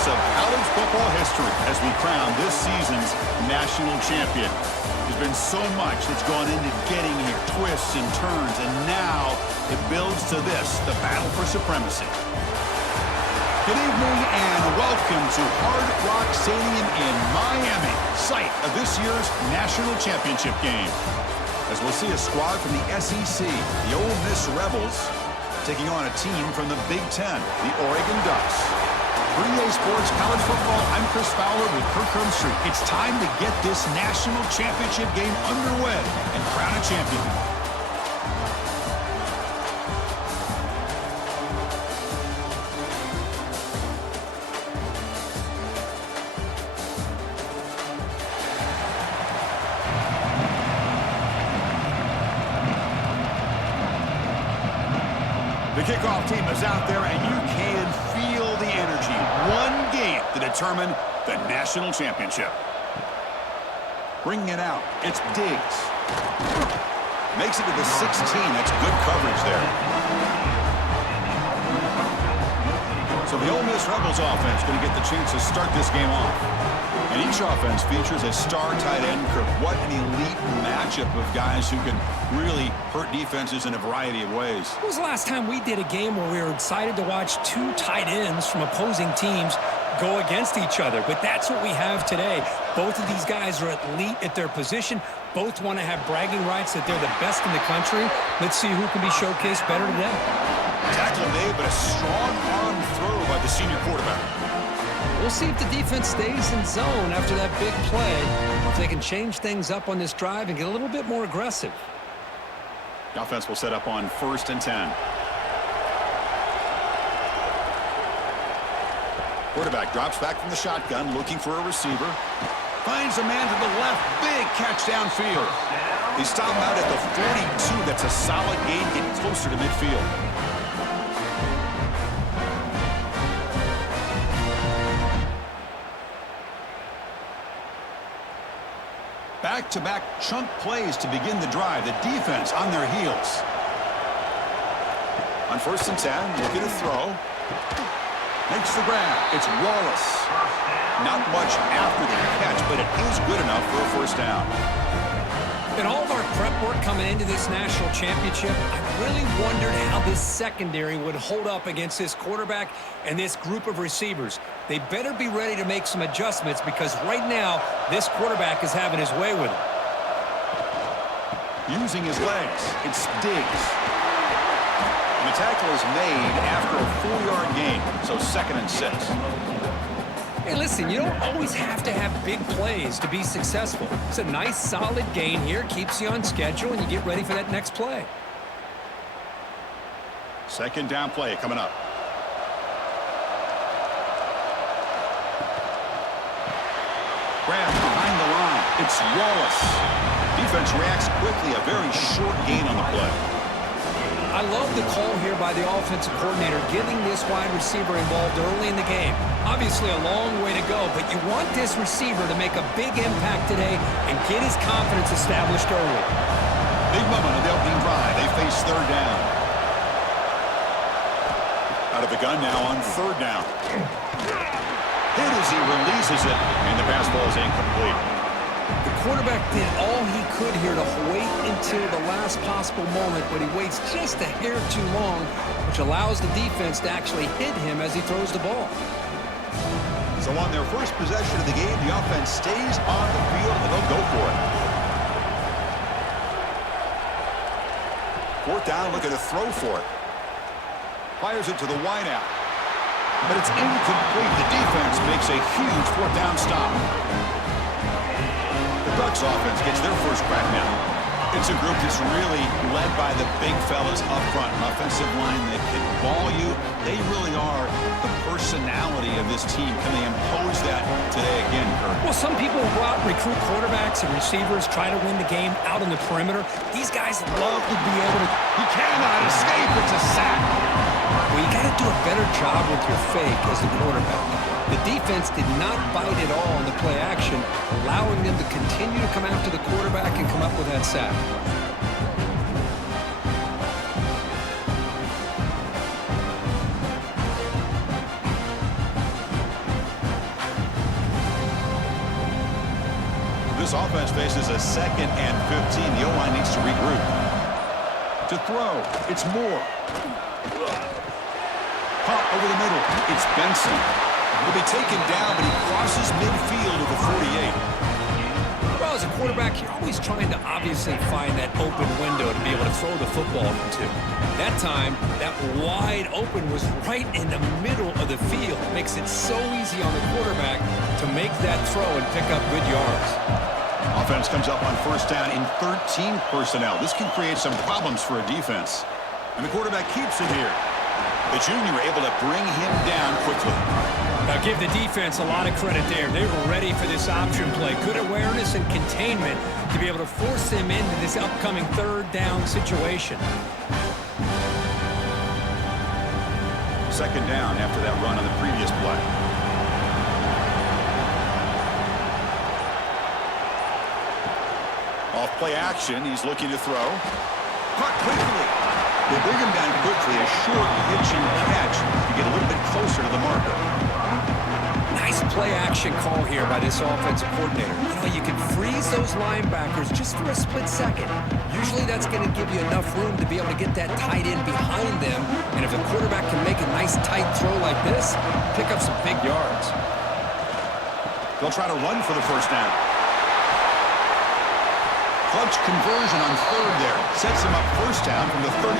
moments of college football history as we crown this season's national champion. There's been so much that's gone into getting here, twists and turns, and now it builds to this, the battle for supremacy. Good evening and welcome to Hard Rock Stadium in Miami, site of this year's national championship game. As we'll see a squad from the SEC, the Ole Miss Rebels, taking on a team from the Big Ten, the Oregon Ducks. For EA Sports College Football, I'm Chris Fowler with Kirk Street. It's time to get this national championship game underway and crown a champion. The kickoff team is out there, and you can feel the energy. One game to determine the national championship. Bringing it out, it's Diggs. Makes it to the 16. That's good coverage there. So the Ole Miss Rebels offense going to get the chance to start this game off. And each offense features a star tight end. Kirk, what an elite matchup of guys who can really hurt defenses in a variety of ways. When was the last time we did a game where we were excited to watch two tight ends from opposing teams go against each other? But that's what we have today. Both of these guys are elite at their position. Both want to have bragging rights that they're the best in the country. Let's see who can be showcased better today. Tackle made, but a strong arm throw by the senior quarterback. We'll see if the defense stays in zone after that big play, or if they can change things up on this drive and get a little bit more aggressive. The offense will set up on 1st and 10. Quarterback drops back from the shotgun, looking for a receiver. Finds a man to the left. Big catch downfield. They stop him out at the 42. That's a solid gain, getting closer to midfield. Back-to-back chunk plays to begin the drive. The defense on their heels. On 1st and 10, looking to throw. Makes the grab. It's Wallace. Not much after the catch, but it is good enough for a 1st down. In all of our prep work coming into this national championship, I really wondered how this secondary would hold up against this quarterback and this group of receivers. They better be ready to make some adjustments because right now, this quarterback is having his way with it. Using his legs, it's Diggs. And the tackle is made after a 4-yard gain, so 2nd and 6. Hey, listen, you don't always have to have big plays to be successful. It's a nice, solid gain here, keeps you on schedule, and you get ready for that next play. 2nd down play coming up. Grab behind the line. It's Wallace. Defense reacts quickly. A very short gain on the play. I love the call here by the offensive coordinator, getting this wide receiver involved early in the game. Obviously a long way to go, but you want this receiver to make a big impact today and get his confidence established early. Big moment of the opening drive. They face 3rd down. Out of the gun now on 3rd down. Hit as he releases it, and the pass ball is incomplete. The quarterback did all he could here to wait until the last possible moment, but he waits just a hair too long, which allows the defense to actually hit him as he throws the ball. So on their first possession of the game, the offense stays on the field, and they'll go for it. 4th down, looking to throw for it. Fires it to the wideout. But it's incomplete. The defense makes a huge 4th down stop. The Ducks offense gets their first crack now. It's a group that's really led by the big fellas up front. An offensive line that can ball you. They really are the personality of this team. Can they impose that today again, Kurt? Well, some people go out and recruit quarterbacks and receivers, try to win the game out on the perimeter. These guys love to be able to... He cannot escape. It's a sack. Well, you got to do a better job with your fake as the quarterback. The defense did not bite at all in the play action, allowing them to continue to come after the quarterback and come up with that sack. This offense faces a 2nd and 15. The O-line needs to regroup. To throw, it's Moore. Pop over the middle. It's Benson. He'll be taken down, but he crosses midfield to the 48. Well, as a quarterback, you're always trying to obviously find that open window to be able to throw the football into. That time, that wide open was right in the middle of the field. Makes it so easy on the quarterback to make that throw and pick up good yards. Offense comes up on 1st down in 13 personnel. This can create some problems for a defense. And the quarterback keeps it here. The junior able to bring him down quickly. Now give the defense a lot of credit there. They were ready for this option play. Good awareness and containment to be able to force him into this upcoming 3rd down situation. 2nd down after that run on the previous play. Off play action, he's looking to throw. Caught quickly. They bring him down quickly, a short hitch and catch to get a little bit closer to the marker. Nice play action call here by this offensive coordinator. You know, you can freeze those linebackers just for a split second. Usually that's going to give you enough room to be able to get that tight end behind them. And if the quarterback can make a nice tight throw like this, pick up some big yards. They'll try to run for the 1st down. Clutch conversion on 3rd there. Sets him up 1st down from the 31.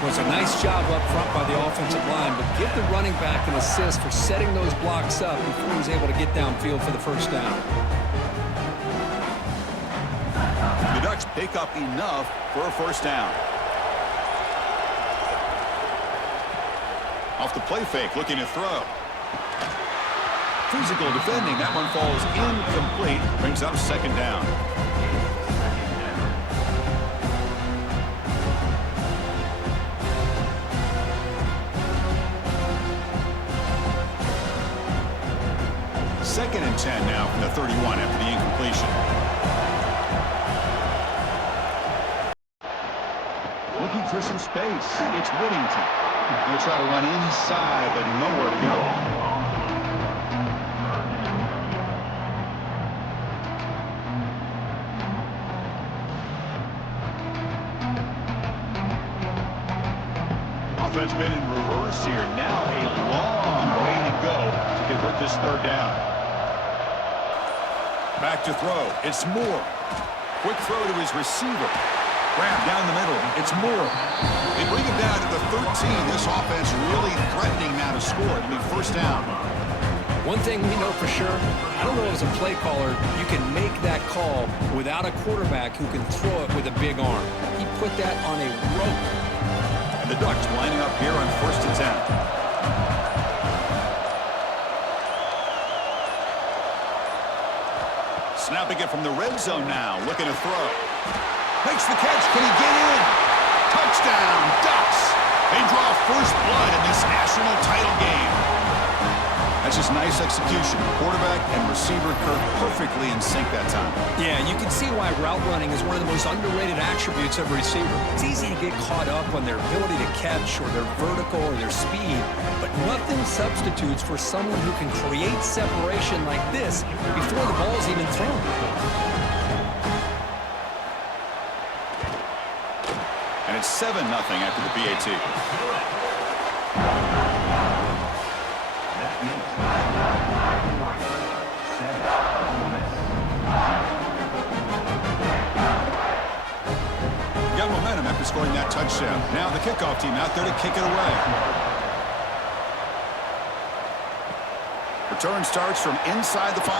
It was a nice job up front by the offensive line, but give the running back an assist for setting those blocks up before he was able to get downfield for the 1st down. The Ducks pick up enough for a 1st down. Off the play fake, looking to throw. Physical defending. That one falls incomplete. Brings up 2nd down. Second and 10 now from the 31 after the incompletion. Looking for some space. It's Whittington. He'll try to run inside, but nowhere to go. Offense been in reverse here. Now a long way to go to convert this 3rd down. Back to throw. It's Moore. Quick throw to his receiver. Grab down the middle. It's Moore. They bring him down to the 13. This offense really threatening now to score. It'll be 1st down. One thing we know for sure, I don't know as a play caller, you can make that call without a quarterback who can throw it with a big arm. He put that on a rope. And the Ducks lining up here on 1st and 10. Snapping it from the red zone now, looking to throw. Makes the catch, can he get in? Touchdown, Ducks! They draw 1st blood in this national title game. That's just nice execution. Quarterback and receiver Kirk perfectly in sync that time. Yeah, you can see why route running is one of the most underrated attributes of a receiver. It's easy to get caught up on their ability to catch or their vertical or their speed, but nothing substitutes for someone who can create separation like this before the ball's even thrown. And it's 7-0 after the PAT. Got momentum after scoring that touchdown. Now the kickoff team out there to kick it away. Return starts from inside the 5.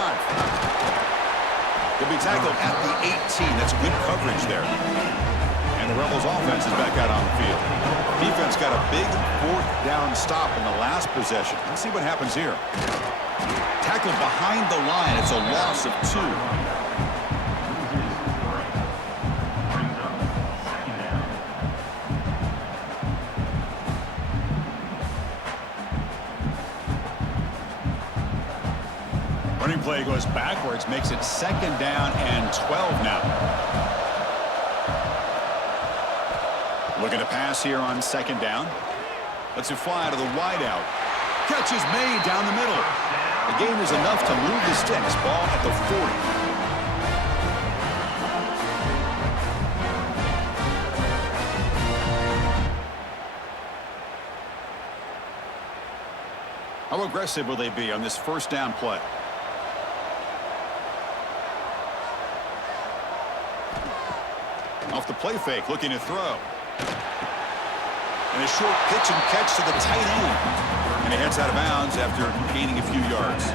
He'll be tackled at the 18. That's good coverage there. And the Rebels offense is back out on the field. Defense got a big 4th down stop in the last possession. Let's see what happens here. Tackled behind the line. It's a loss of 2. Running play goes backwards, makes it 2nd down and 12 now. Looking to pass here on 2nd down. Lets it fly to the wideout. Catch is made down the middle. The gain is enough to move the sticks. Ball at the 40. How aggressive will they be on this first down play? Off the play fake, looking to throw. And a short pitch and catch to the tight end. And he heads out of bounds after gaining a few yards.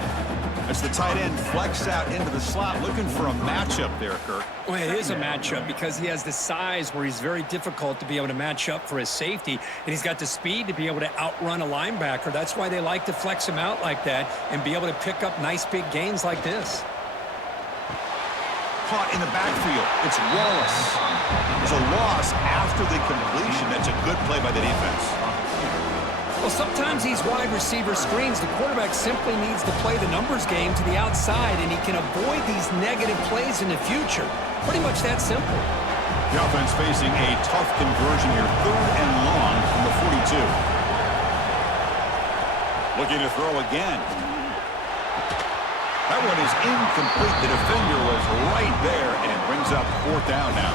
As the tight end flexed out into the slot, looking for a matchup there, Kirk. Well, it is a matchup because he has the size where he's very difficult to be able to match up for his safety, and he's got the speed to be able to outrun a linebacker. That's why they like to flex him out like that and be able to pick up nice big gains like this. Caught in the backfield. It's Wallace. There's a loss after the completion. That's a good play by the defense. Well, sometimes these wide receiver screens, the quarterback simply needs to play the numbers game to the outside, and he can avoid these negative plays in the future. Pretty much that simple. The offense facing a tough conversion here. 3rd and long from the 42. Looking to throw again. That one is incomplete. The defender was right there, and it brings up 4th down now.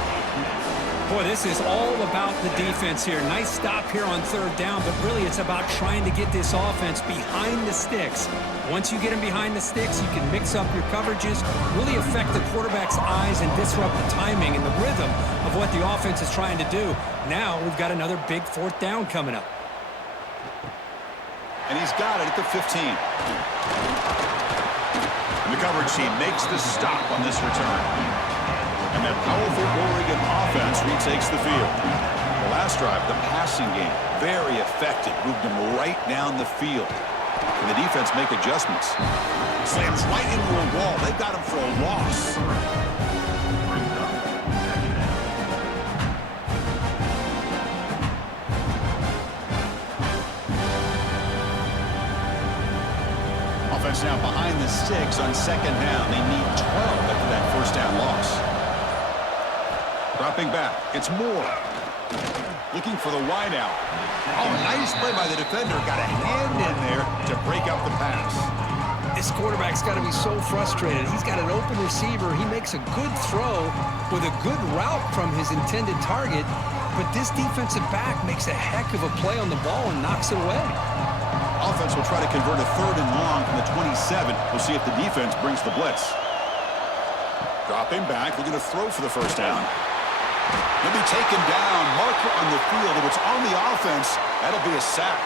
Boy, this is all about the defense here. Nice stop here on 3rd down, but really it's about trying to get this offense behind the sticks. Once you get them behind the sticks, you can mix up your coverages, really affect the quarterback's eyes and disrupt the timing and the rhythm of what the offense is trying to do. Now we've got another big 4th down coming up. And he's got it at the 15. And the coverage team makes the stop on this return. And that powerful Oregon offense retakes the field. The last drive, the passing game, very effective. Moved them right down the field. And the defense make adjustments. Slams right into a wall. They've got him for a loss. Offense now behind the sticks on 2nd down. They need 12 after that first down loss. Dropping back. It's Moore. Looking for the wideout. Oh, nice play by the defender. Got a hand in there to break up the pass. This quarterback's got to be so frustrated. He's got an open receiver. He makes a good throw with a good route from his intended target, but this defensive back makes a heck of a play on the ball and knocks it away. Offense will try to convert a 3rd and long from the 27. We'll see if the defense brings the blitz. Dropping back, looking to throw for the first down. He'll be taken down. Marker on the field. If it's on the offense, that'll be a sack.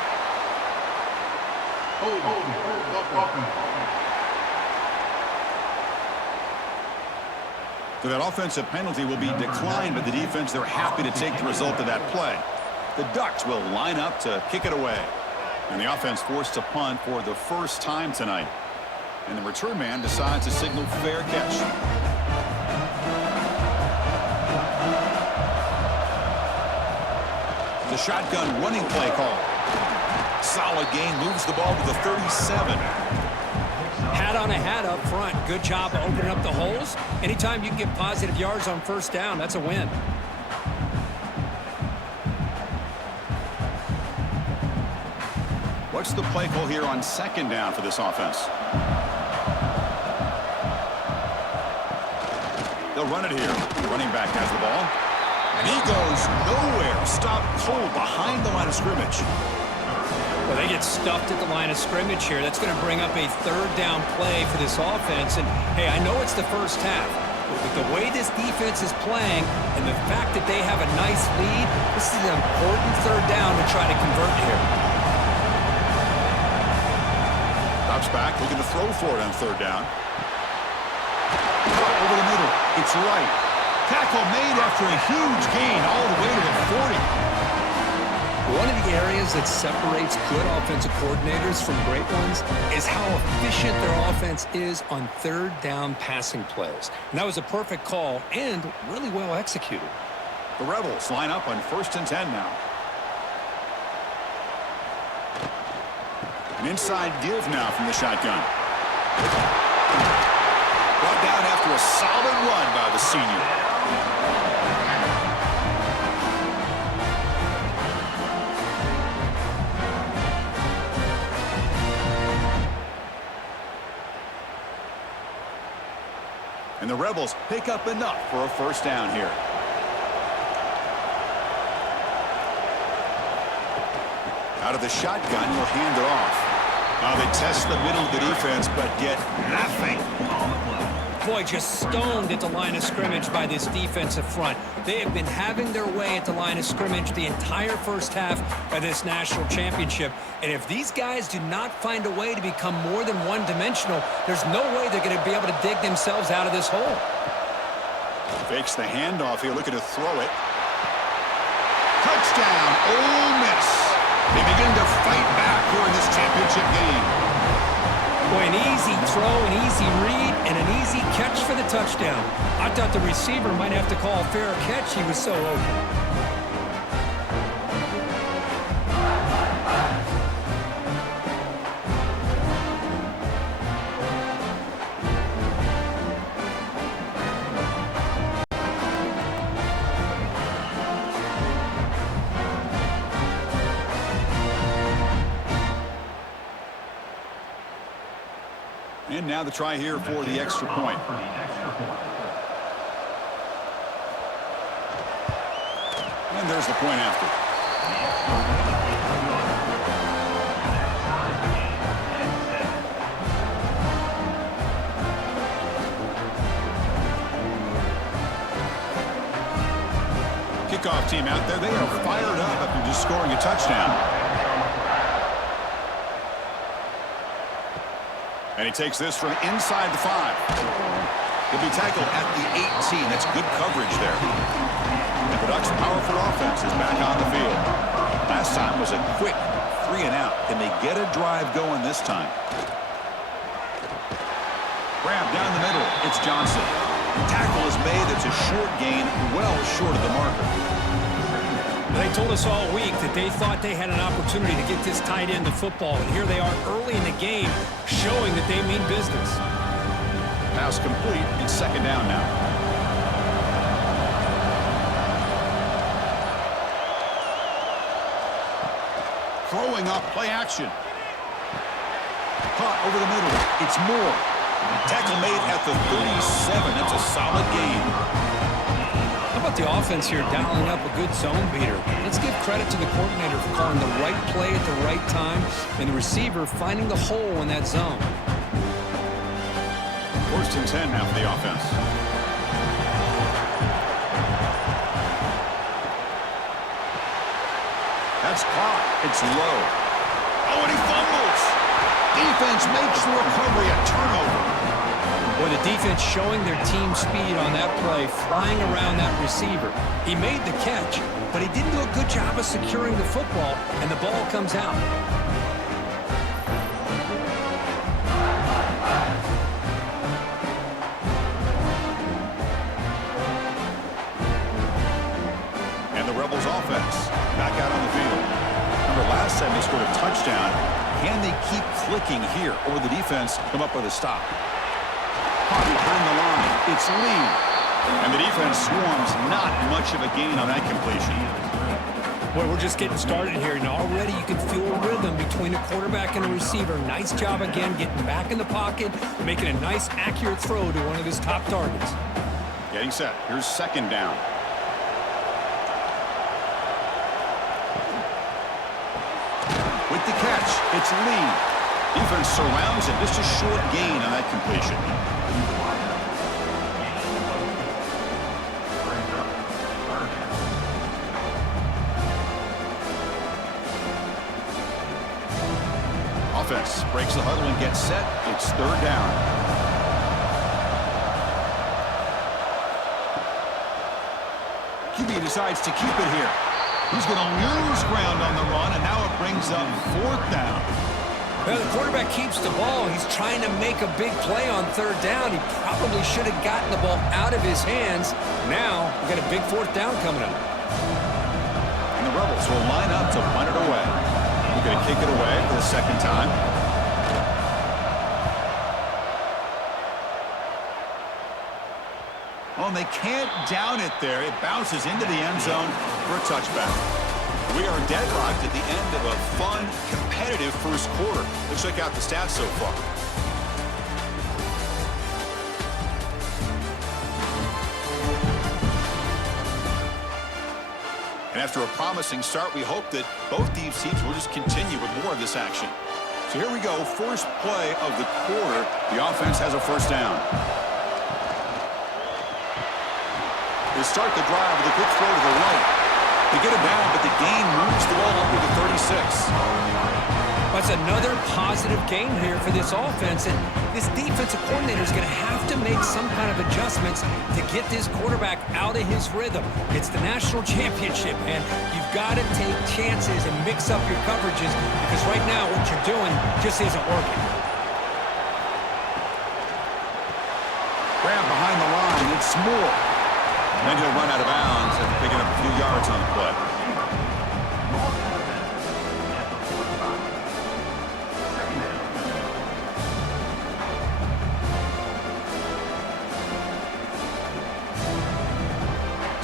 So that offensive penalty will be declined by the defense. They're happy to take the result of that play. The Ducks will line up to kick it away. And the offense forced to punt for the first time tonight. And the return man decides to signal fair catch. The shotgun running play call. Solid gain, moves the ball to the 37. Hat on a hat up front. Good job of opening up the holes. Anytime you can get positive yards on first down, that's a win. What's the play call here on 2nd down for this offense? They'll run it here. The running back has the ball. And he goes nowhere. Stopped cold behind the line of scrimmage. Well, they get stuffed at the line of scrimmage here. That's going to bring up a 3rd down play for this offense. And, hey, I know it's the first half, but with the way this defense is playing and the fact that they have a nice lead, this is an important 3rd down to try to convert here. Drops back, looking to throw for it on 3rd down. Over the middle. It's right. Tackle made after a huge gain all the way to the 40. One of the areas that separates good offensive coordinators from great ones is how efficient their offense is on 3rd down passing plays. And that was a perfect call and really well executed. The Rebels line up on 1st and 10 now. An inside give now from the shotgun. Brought down after a solid run by the senior. And the Rebels pick up enough for a first down here. Out of the shotgun, he'll hand it off. They test the middle of the defense, but get nothing. Boy, just stoned at the line of scrimmage by this defensive front. They have been having their way at the line of scrimmage the entire first half of this national championship. And if these guys do not find a way to become more than one-dimensional, there's no way they're going to be able to dig themselves out of this hole. Fakes the handoff here, looking to throw it. Touchdown, Ole Miss. They begin to fight back here in this championship game. Boy, an easy throw, an easy read, and an easy catch for the touchdown. I thought the receiver might have to call a fair catch. He was so open. And now the try here for the extra point. And there's the point after. Kickoff team out there, they are fired up after just scoring a touchdown. And he takes this from inside the 5. He'll be tackled at the 18. That's good coverage there. And the Ducks' powerful offense is back on the field. Last time was a quick 3-and-out. Can they get a drive going this time? Grab down the middle. It's Johnson. Tackle is made. It's a short gain, well short of the marker. They told us all week that they thought they had an opportunity to get this tight end to football, and here they are early in the game showing that they mean business. Pass complete. It's second down now. Throwing up, play action. Caught over the middle. It's Moore. Tackle made at the 37. That's a solid gain. How about the offense here dialing up a good zone beater? Let's give credit to the coordinator for calling the right play at the right time and the receiver finding the hole in that zone. First and 10 now for the offense. That's caught. It's low. Oh, and he fumbles. Defense makes the recovery a turnover. Boy, the defense showing their team speed on that play, flying around that receiver. He made the catch, but he didn't do a good job of securing the football, and the ball comes out. And the Rebels offense back out on the field. Remember, last time they scored a touchdown. Can they keep clicking here, or will the defense come up with a stop? Behind the line, it's Lee. And the defense swarms, not much of a gain on that completion. Boy, we're just getting started here, and already you can feel a rhythm between a quarterback and a receiver. Nice job again getting back in the pocket, making a nice, accurate throw to one of his top targets. Getting set. Here's second down. With the catch, it's Lee. Defense surrounds it. Just a short gain on that completion. Offense breaks the huddle and gets set. It's third down. QB decides to keep it here. He's going to lose ground on the run, and now it brings up fourth down. Well, the quarterback keeps the ball. He's trying to make a big play on third down. He probably should have gotten the ball out of his hands. Now, we've got a big fourth down coming up. And the Rebels will line up to punt it away. We're going to kick it away for the second time. Oh, and they can't down it there. It bounces into the end zone for a touchback. We are deadlocked at the end of a fun, competitive first quarter. Let's check out the stats so far. And after a promising start, we hope that both these teams will just continue with more of this action. So here we go, first play of the quarter. The offense has a first down. They start the drive with a quick throw to the right. They get it down, but the gain moves the ball up to the 36. That's another positive gain here for this offense, and this defensive coordinator is going to have to make some kind of adjustments to get this quarterback out of his rhythm. It's the national championship, man. You've got to take chances and mix up your coverages because right now what you're doing just isn't working. Grab behind the line, it's Moore. Then he'll run out of bounds after picking up a few yards on the play.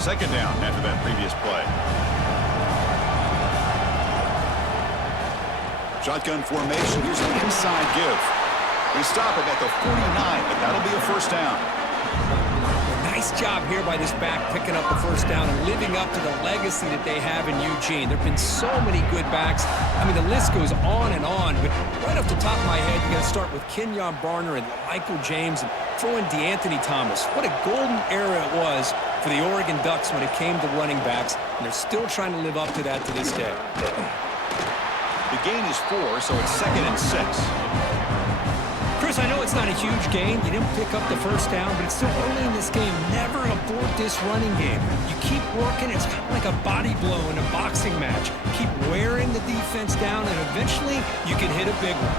Second down after that previous play. Shotgun formation. Here's an inside give. They stop it at the 49, but that'll be a first down. Nice job here by this back picking up the first down and living up to the legacy that they have in Eugene. There have been so many good backs. I mean, the list goes on and on, but right off the top of my head, you got to start with Kenyon Barner and Michael James and throw in DeAnthony Thomas. What a golden era it was for the Oregon Ducks when it came to running backs, and they're still trying to live up to that to this day. The gain is 4, so it's 2nd and 6. Chris, I know it's not a huge gain. You didn't pick up the first down, but it's still early in this game. Never abort this running game. You keep working. It's kind of like a body blow in a boxing match. Keep wearing the defense down, and eventually you can hit a big one.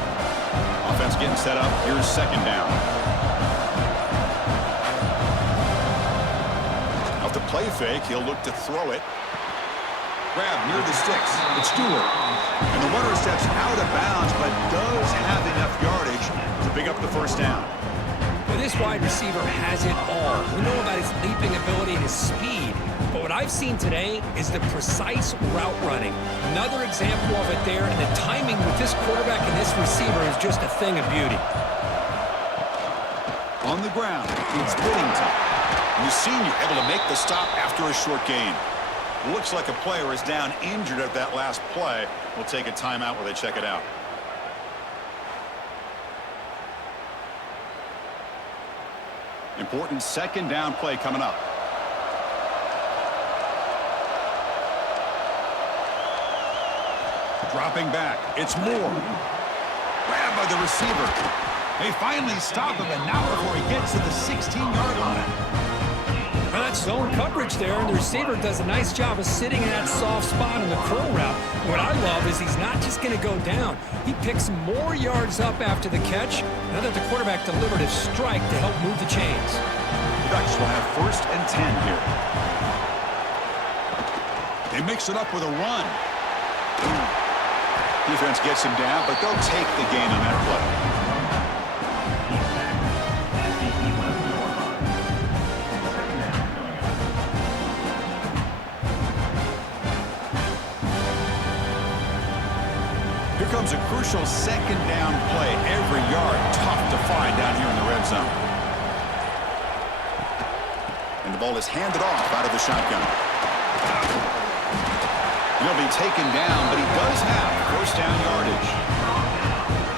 Offense getting set up. Here's second down. Off the play fake, he'll look to throw it. Grab near the sticks. It's Stewart. And the runner steps out of bounds, but does have enough yardage to pick up the first down. Well, this wide receiver has it all. We know about his leaping ability and his speed, but what I've seen today is the precise route running. Another example of it there, and the timing with this quarterback and this receiver is just a thing of beauty. On the ground, it's Whittington. And the senior able to make the stop after a short gain. Looks like a player is down injured at that last play. We'll take a timeout while they check it out. Important second down play coming up. Dropping back. It's Moore. Grabbed by the receiver. They finally stop him, and now before he gets to the 16-yard line. Well, that's zone coverage there, and the receiver does a nice job of sitting in that soft spot in the curl route. What I love is he's not just going to go down. He picks more yards up after the catch, now that the quarterback delivered his strike to help move the chains. The Ducks will have 1st and 10 here. They mix it up with a run. Defense gets him down, but they'll take the gain on that play. Here comes a crucial second down play. Every yard tough to find down here in the red zone. And the ball is handed off out of the shotgun. He'll be taken down, but he does have first down yardage.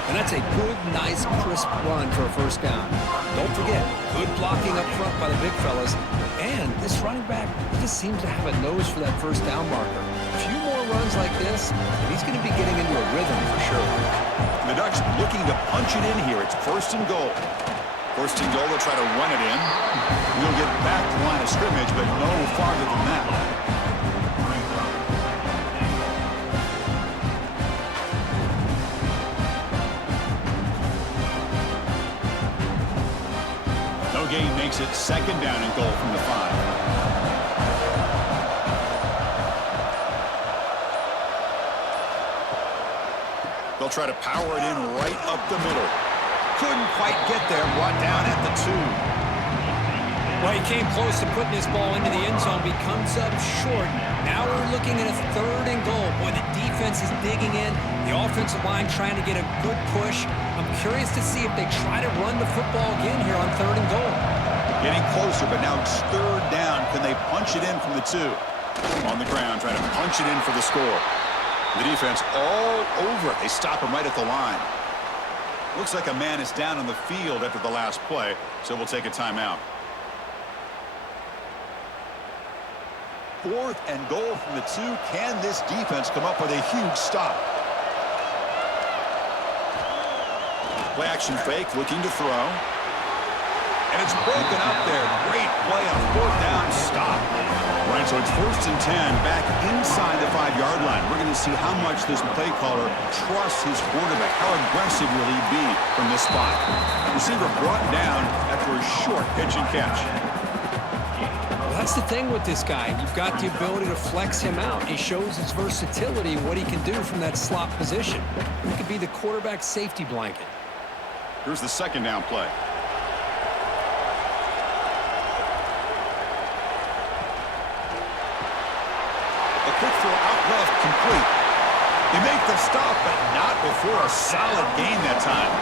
And that's a good, nice, crisp run for a first down. Don't forget, good blocking up front by the big fellas. And this running back, he just seems to have a nose for that first down marker. A few more runs like this, and he's going to be getting into a rhythm for sure. The Ducks looking to punch it in here. It's 1st and goal. 1st and goal, they'll try to run it in. We'll get back to the line of scrimmage, but no farther than that. No gain makes it second down and goal from the 5. They'll try to power it in right up the middle. Couldn't quite get there, brought down at the 2. Well, he came close to putting his ball into the end zone, but he comes up short. Now we're looking at a 3rd and goal. Boy, the defense is digging in. The offensive line trying to get a good push. I'm curious to see if they try to run the football again here on 3rd and goal. Getting closer, but now it's 3rd down. Can they punch it in from the 2? On the ground, trying to punch it in for the score. The defense all over it. They stop him right at the line. Looks like a man is down on the field after the last play, so we'll take a timeout. 4th and goal from the 2. Can this defense come up with a huge stop? Play action fake, looking to throw. And it's broken up there. Great play on 4th down stop. Right, so it's 1st and 10 back inside the 5-yard line. We're going to see how much this play caller trusts his quarterback. How aggressive will he be from this spot? Receiver brought down after a short pitch and catch. Well, that's the thing with this guy. You've got the ability to flex him out. He shows his versatility, what he can do from that slot position. He could be the quarterback safety blanket. Here's the 2nd down play. A quick throw out left, complete. They make the stop, but not before a solid gain that time.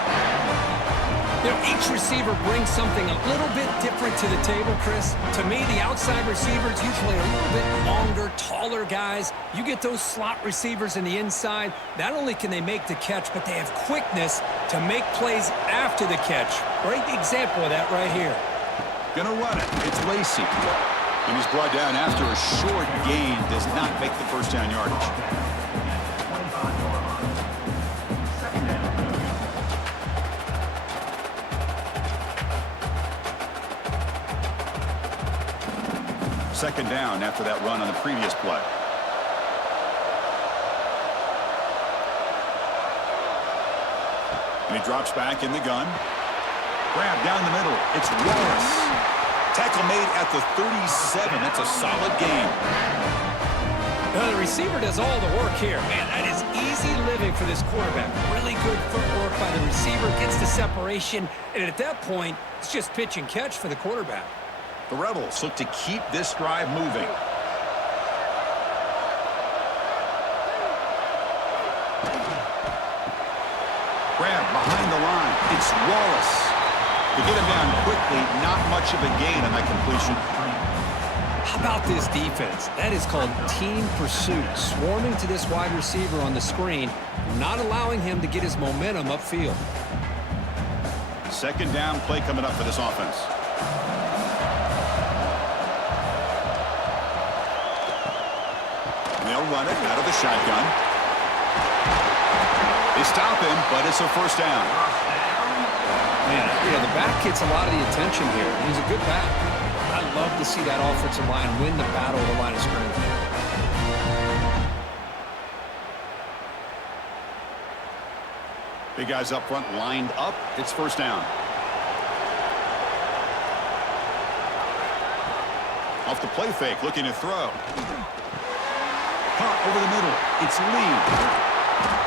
You know, each receiver brings something a little bit different to the table, Chris. To me, the outside receivers usually a little bit longer, taller guys. You get those slot receivers in the inside, not only can they make the catch, but they have quickness to make plays after the catch. Great example of that right here. Gonna run it. It's Lacey. And he's brought down after a short gain. Does not make the 1st down yardage. Second down after that run on the previous play. And he drops back in the gun. Grab down the middle. It's Wallace. Tackle made at the 37. That's a solid gain. Well, the receiver does all the work here. Man, that is easy living for this quarterback. Really good footwork by the receiver. Gets the separation. And at that point, it's just pitch and catch for the quarterback. The Rebels look to keep this drive moving. Grab behind the line. It's Wallace. To get him down quickly, not much of a gain on that completion. How about this defense? That is called team pursuit. Swarming to this wide receiver on the screen, not allowing him to get his momentum upfield. Second down play coming up for this offense. And they'll run it out of the shotgun. They stop him, but it's a 1st down. Man, you know, the back gets a lot of the attention here. He's a good back. I love to see that offensive line win the battle of the line of scrimmage. Big guys up front lined up. It's 1st down. Off the play fake, looking to throw. Caught over the middle. It's Lee.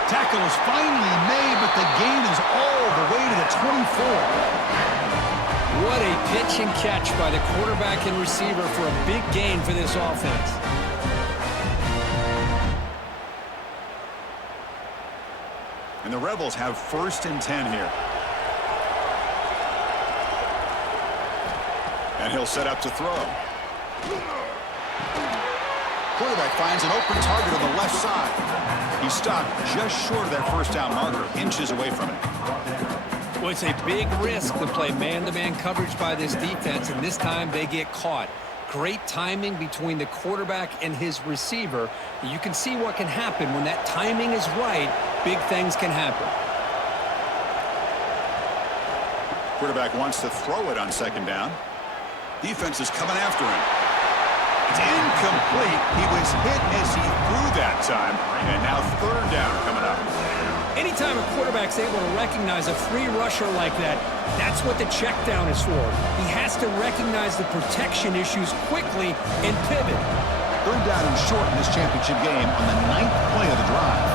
Tackle is finally made, but the gain is all the way to the 24. What a pitch and catch by the quarterback and receiver for a big gain for this offense. And the Rebels have 1st and 10 here. And he'll set up to throw. Quarterback finds an open target on the left side. He stopped just short of that 1st down marker, inches away from it. Well, it's a big risk to play man-to-man coverage by this defense, and this time they get caught. Great timing between the quarterback and his receiver. You can see what can happen when that timing is right. Big things can happen. Quarterback wants to throw it on 2nd down. Defense is coming after him. It's incomplete. He was hit as he threw that time. And now 3rd down coming up. Anytime a quarterback's able to recognize a free rusher like that, that's what the check down is for. He has to recognize the protection issues quickly and pivot. 3rd down and short in this championship game on the 9th play of the drive.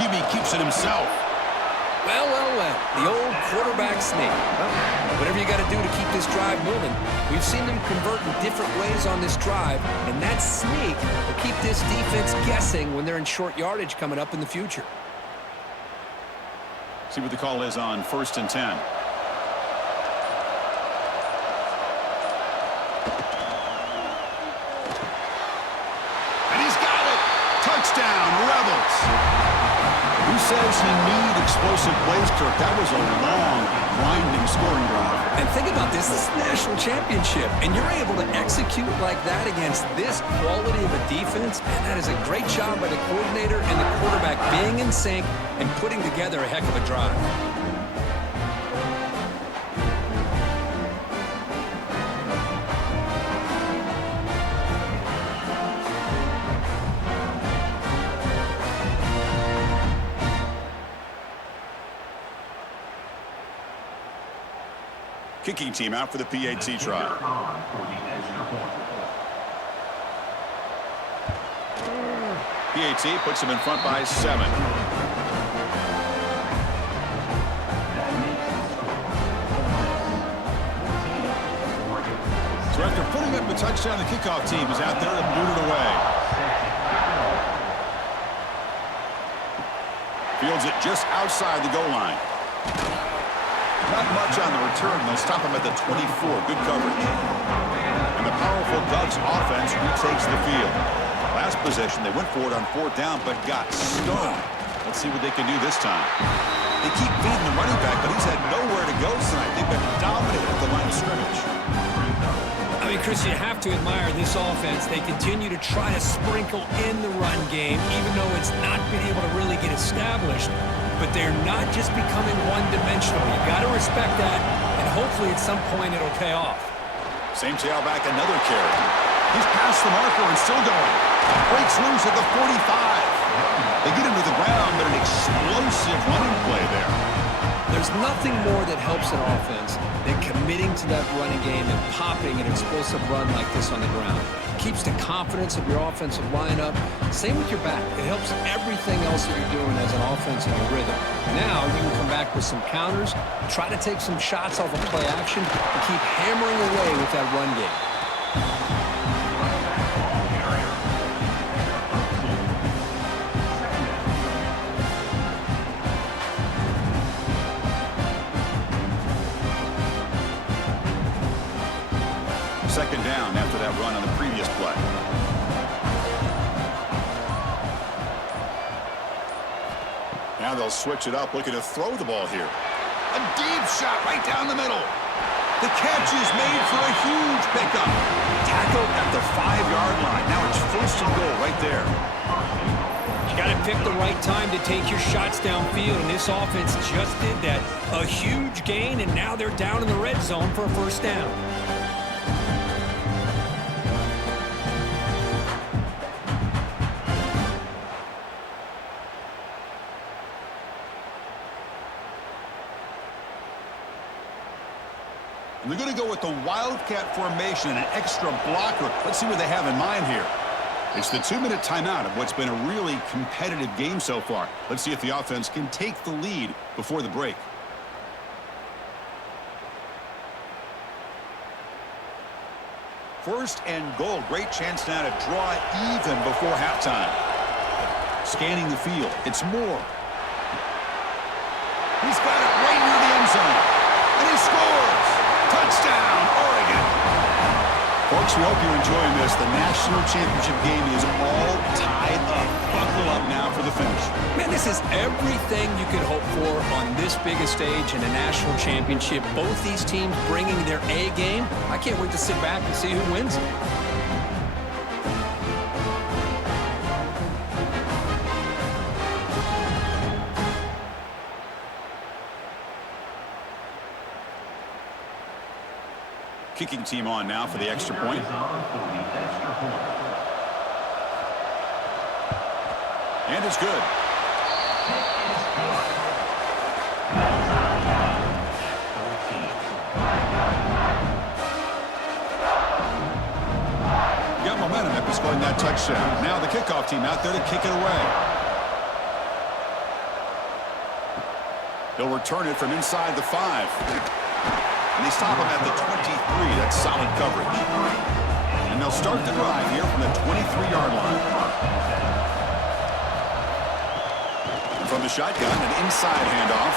QB keeps it himself. Well, well, well. The old quarterback sneak. Well, whatever you got to do to keep this drive moving. We've seen them convert in different ways on this drive, and that sneak will keep this defense guessing when they're in short yardage coming up in the future. See what the call is on 1st and 10. And he's got it. Touchdown, Rebels. Who says you need explosive plays, Kirk? That was a long, grinding scoring drive. And think about this. This is the national championship, and you're able to execute like that against this quality of a defense. And that is a great job by the coordinator and the quarterback being in sync and putting together a heck of a drive. Kicking team out for the PAT try. PAT puts him in front by 7. So after putting up the touchdown, the kickoff team is out there to boot it away. Fields it just outside the goal line. Not much on the return. They'll stop him at the 24. Good coverage. And the powerful Doug's offense retakes the field. Last possession, they went for it on 4th down, but got stoned. Let's see what they can do this time. They keep feeding the running back, but he's had nowhere to go tonight. They've been dominated at the line of scrimmage. I mean, Chris, you have to admire this offense. They continue to try to sprinkle in the run game, even though it's not been able to really get established. But they're not just becoming one-dimensional. You got to respect that, and hopefully at some point it'll pay off. Same tailback, another carry. He's past the marker and still going. Breaks loose at the 45. They get him to the ground, but an explosive running play there. There's nothing more that helps an offense than committing to that running game and popping an explosive run like this on the ground. It keeps the confidence of your offensive lineup. Same with your back. It helps everything else that you're doing as an offense in your rhythm. Now you can come back with some counters, try to take some shots off of play action, and keep hammering away with that run game. Second down after that run on the previous play. Now they'll switch it up, looking to throw the ball here. A deep shot right down the middle. The catch is made for a huge pickup. Tackled at the 5-yard line. Now it's 1st and goal right there. You got to pick the right time to take your shots downfield, and this offense just did that. A huge gain, and now they're down in the red zone for a 1st down. They're going to go with the Wildcat formation and an extra blocker. Let's see what they have in mind here. It's the 2-minute timeout of what's been a really competitive game so far. Let's see if the offense can take the lead before the break. First and goal. Great chance now to draw even before halftime. Scanning the field. It's Moore. He's got it right near the end zone. And he scores. Touchdown, Oregon. Folks, we hope you're enjoying this. The national championship game is all tied up. Buckle up now for the finish. Man, this is everything you could hope for on this biggest stage in a national championship. Both these teams bringing their A game. I can't wait to sit back and see who wins it. Kicking team on now for the extra point. And it's good. Got momentum after scoring that touchdown. Now the kickoff team out there to kick it away. He'll return it from inside the 5. And they stop him at the 23. That's solid coverage. And they'll start the drive here from the 23-yard line. From the shotgun, an inside handoff.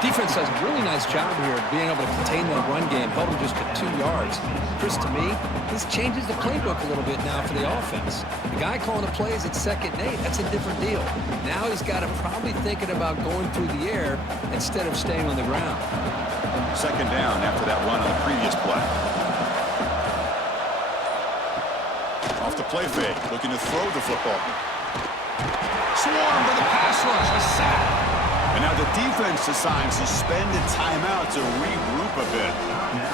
Defense does a really nice job here of being able to contain that run game, held him just to 2 yards. Chris, to me, this changes the playbook a little bit now for the offense. The guy calling the plays at 2nd and 8, that's a different deal. Now he's got to probably thinking about going through the air instead of staying on the ground. 2nd down after that run on the previous play. Off the play fake, looking to throw the football. Swarmed by the pass rush, a sack. And now the defense decides to spend a timeout to regroup a bit.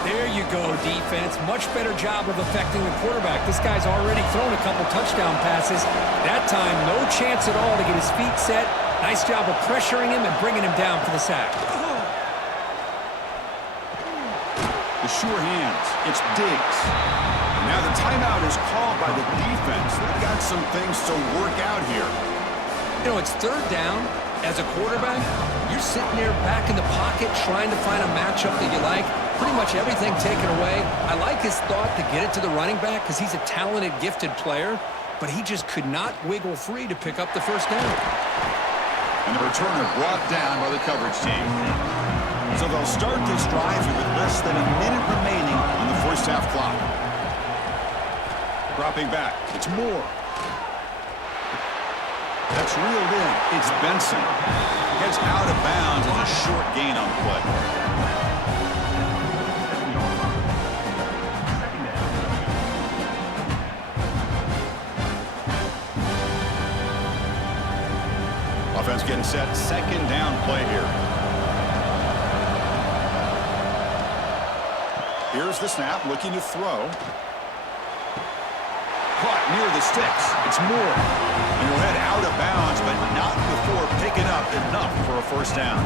There you go, defense. Much better job of affecting the quarterback. This guy's already thrown a couple touchdown passes. That time, no chance at all to get his feet set. Nice job of pressuring him and bringing him down for the sack. The sure hands. It's Diggs. And now the timeout is called by the defense. They've got some things to work out here. You know, it's 3rd down. As a quarterback, you're sitting there back in the pocket trying to find a matchup that you like. Pretty much everything taken away. I like his thought to get it to the running back because he's a talented, gifted player, but he just could not wiggle free to pick up the 1st down. And the returner brought down by the coverage team. So they'll start this drive here with less than a minute remaining on the 1st half clock. Dropping back. It's Moore. That's reeled in. It's Benson. Gets out of bounds and a short gain on the play. Offense getting set. 2nd down play here. Here's the snap, looking to throw. Caught near the sticks. It's Moore. And he'll head out of bounds, but not before picking up enough for a 1st down.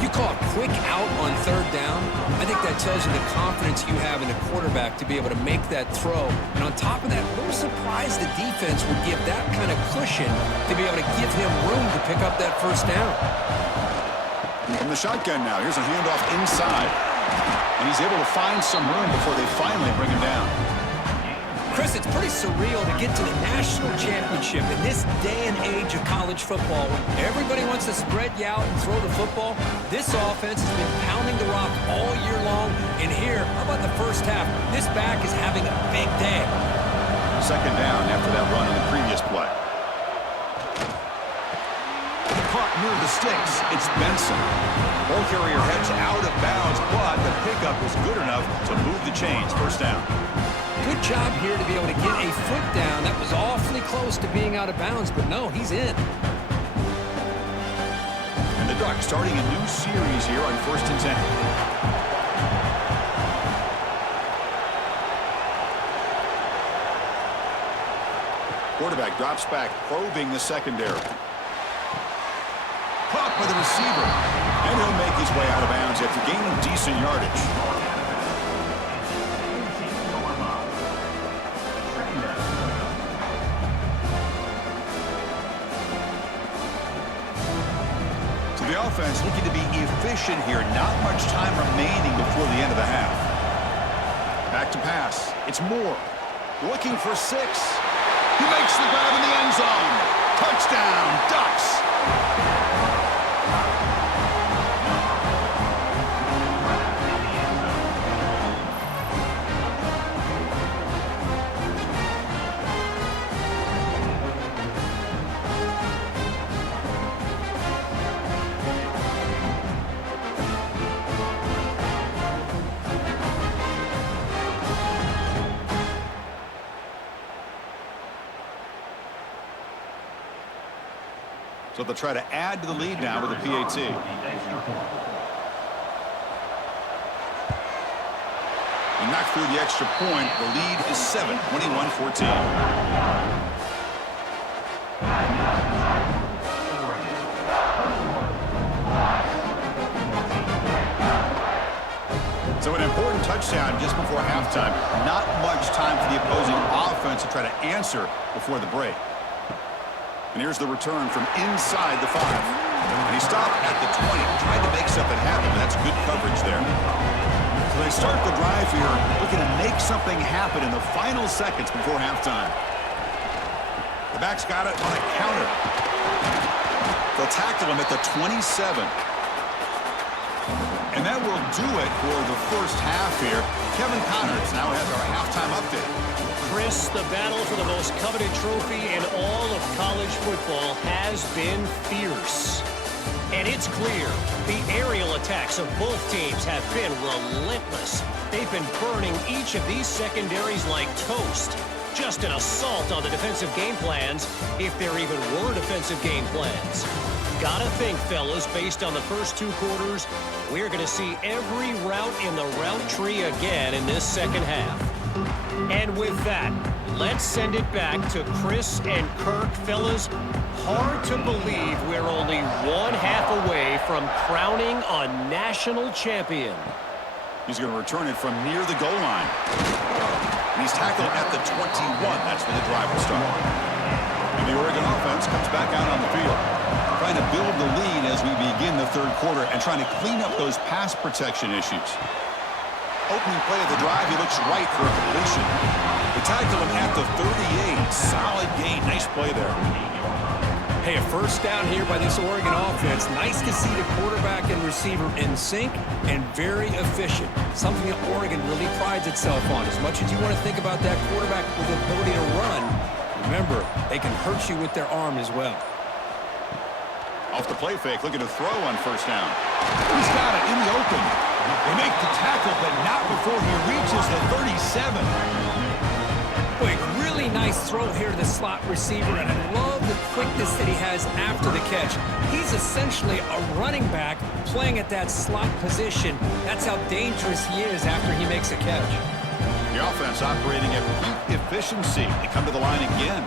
You call a quick out on 3rd down. I think that tells you the confidence you have in a quarterback to be able to make that throw. And on top of that, a little surprised the defense would give that kind of cushion to be able to give him room to pick up that 1st down. From the shotgun now, here's a handoff inside. And he's able to find some room before they finally bring him down. Chris, it's pretty surreal to get to the national championship in this day and age of college football. When everybody wants to spread you out and throw the football, this offense has been pounding the rock all year long. And here, how about the 1st half? This back is having a big day. 2nd down after that run on the previous play. Caught near the sticks. It's Benson. Ball carrier heads out of bounds, but the pickup is good enough to move the chains. 1st down. Good job here to be able to get a foot down. That was awfully close to being out of bounds, but no, he's in. And the Ducks starting a new series here on 1st and 10. Quarterback drops back, probing the secondary. Caught by the receiver. And he'll make his way out of bounds after gaining decent yardage. The offense looking to be efficient here. Not much time remaining before the end of the half. Back to pass. It's Moore. Looking for 6. He makes the grab in the end zone. Touchdown, Ducks. So they'll try to add to the lead now with a PAT. And knocked through the extra point. The lead is 7, 21-14. So an important touchdown just before halftime. Not much time for the opposing offense to try to answer before the break. And here's the return from inside the 5. And he stopped at the 20, trying to make something happen, but that's good coverage there. So they start the drive here, looking to make something happen in the final seconds before halftime. The back's got it on a counter. They'll tackle him at the 27. And that will do it for the first half here. Kevin Connors now has our halftime update. Chris, the battle for the most coveted trophy in all of college football has been fierce. And it's clear, the aerial attacks of both teams have been relentless. They've been burning each of these secondaries like toast. Just an assault on the defensive game plans, if there even were defensive game plans. Gotta think, fellas, based on the first two quarters, we're going to see every route in the route tree again in this second half. And with that, let's send it back to Chris and Kirk. Fellas, hard to believe we're only one half away from crowning a national champion. He's going to return it from near the goal line. And he's tackled at the 21. That's where the drive will start. And the Oregon offense comes back out on the field, trying to build the lead as we begin the third quarter and trying to clean up those pass protection issues. Opening play of the drive, he looks right for a completion. They tackle him at the 38. Solid gain. Nice play there. Hey, a first down here by this Oregon offense. Nice to see the quarterback and receiver in sync and very efficient. Something that Oregon really prides itself on. As much as you want to think about that quarterback with the ability to run, remember, they can hurt you with their arm as well. Off the play fake, looking to throw on first down. He's got it in the open. They make the tackle, but not before he reaches the 37. Boy, really nice throw here to the slot receiver, and I love the quickness that he has after the catch. He's essentially a running back playing at that slot position. That's how dangerous he is after he makes a catch. The offense operating at peak efficiency. They come to the line again.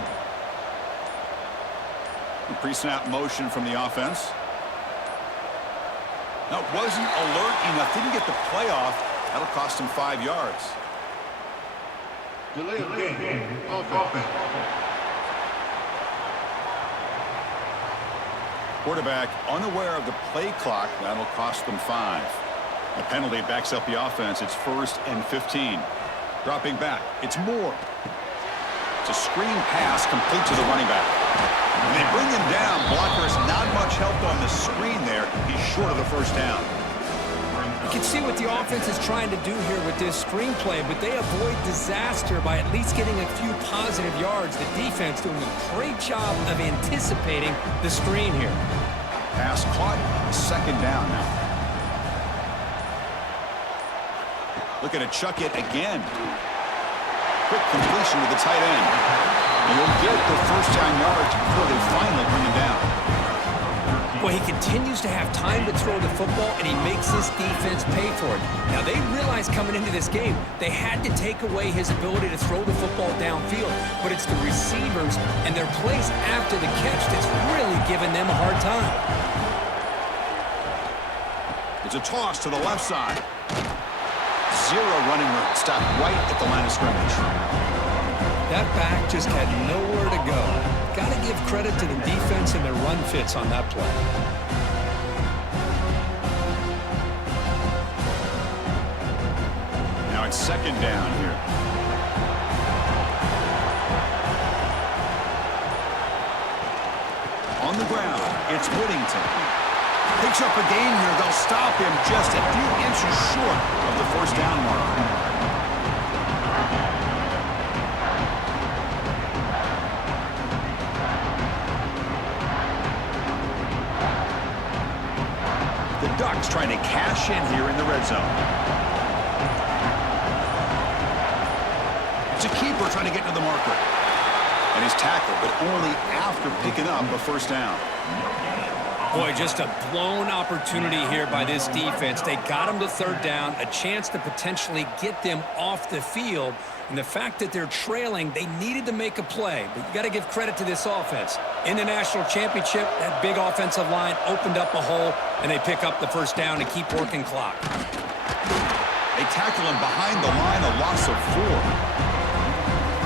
Pre-snap motion from the offense. Now, wasn't alert enough. Didn't get the play off. That'll cost him 5 yards. Delay of game. Offense. Quarterback unaware of the play clock. That'll cost them 5. The penalty backs up the offense. It's 1st and 15. Dropping back. It's Moore. It's a screen pass complete to the running back. And they bring him down. Blockers not much help on the screen there. He's short of the first down. You can see what the offense is trying to do here with this screenplay, but they avoid disaster by at least getting a few positive yards. The defense doing a great job of anticipating the screen here. Pass caught. Second down now. Looking to chuck it again. Quick completion to the tight end. He'll get the first down yards before they finally bring him down. Well, he continues to have time to throw the football, and he makes this defense pay for it. Now, they realized coming into this game, they had to take away his ability to throw the football downfield, but it's the receivers and their plays after the catch that's really giving them a hard time. It's a toss to the left side. Zero running room. Stopped right at the line of scrimmage. That back just had nowhere to go. Got to give credit to the defense and their run fits on that play. Now it's second down here. On the ground, it's Whittington. Picks up a gain here. They'll stop him just a few inches short of the first down mark. The Ducks trying to cash in here in the red zone. It's a keeper trying to get to the marker. And he's tackled, but only after picking up a first down. Boy, just a blown opportunity here by this defense. They got him to third down, a chance to potentially get them off the field. And the fact that they're trailing, they needed to make a play. But you got to give credit to this offense. In the national championship, that big offensive line opened up a hole, and they pick up the first down and keep working clock. They tackle him behind the line, a loss of 4.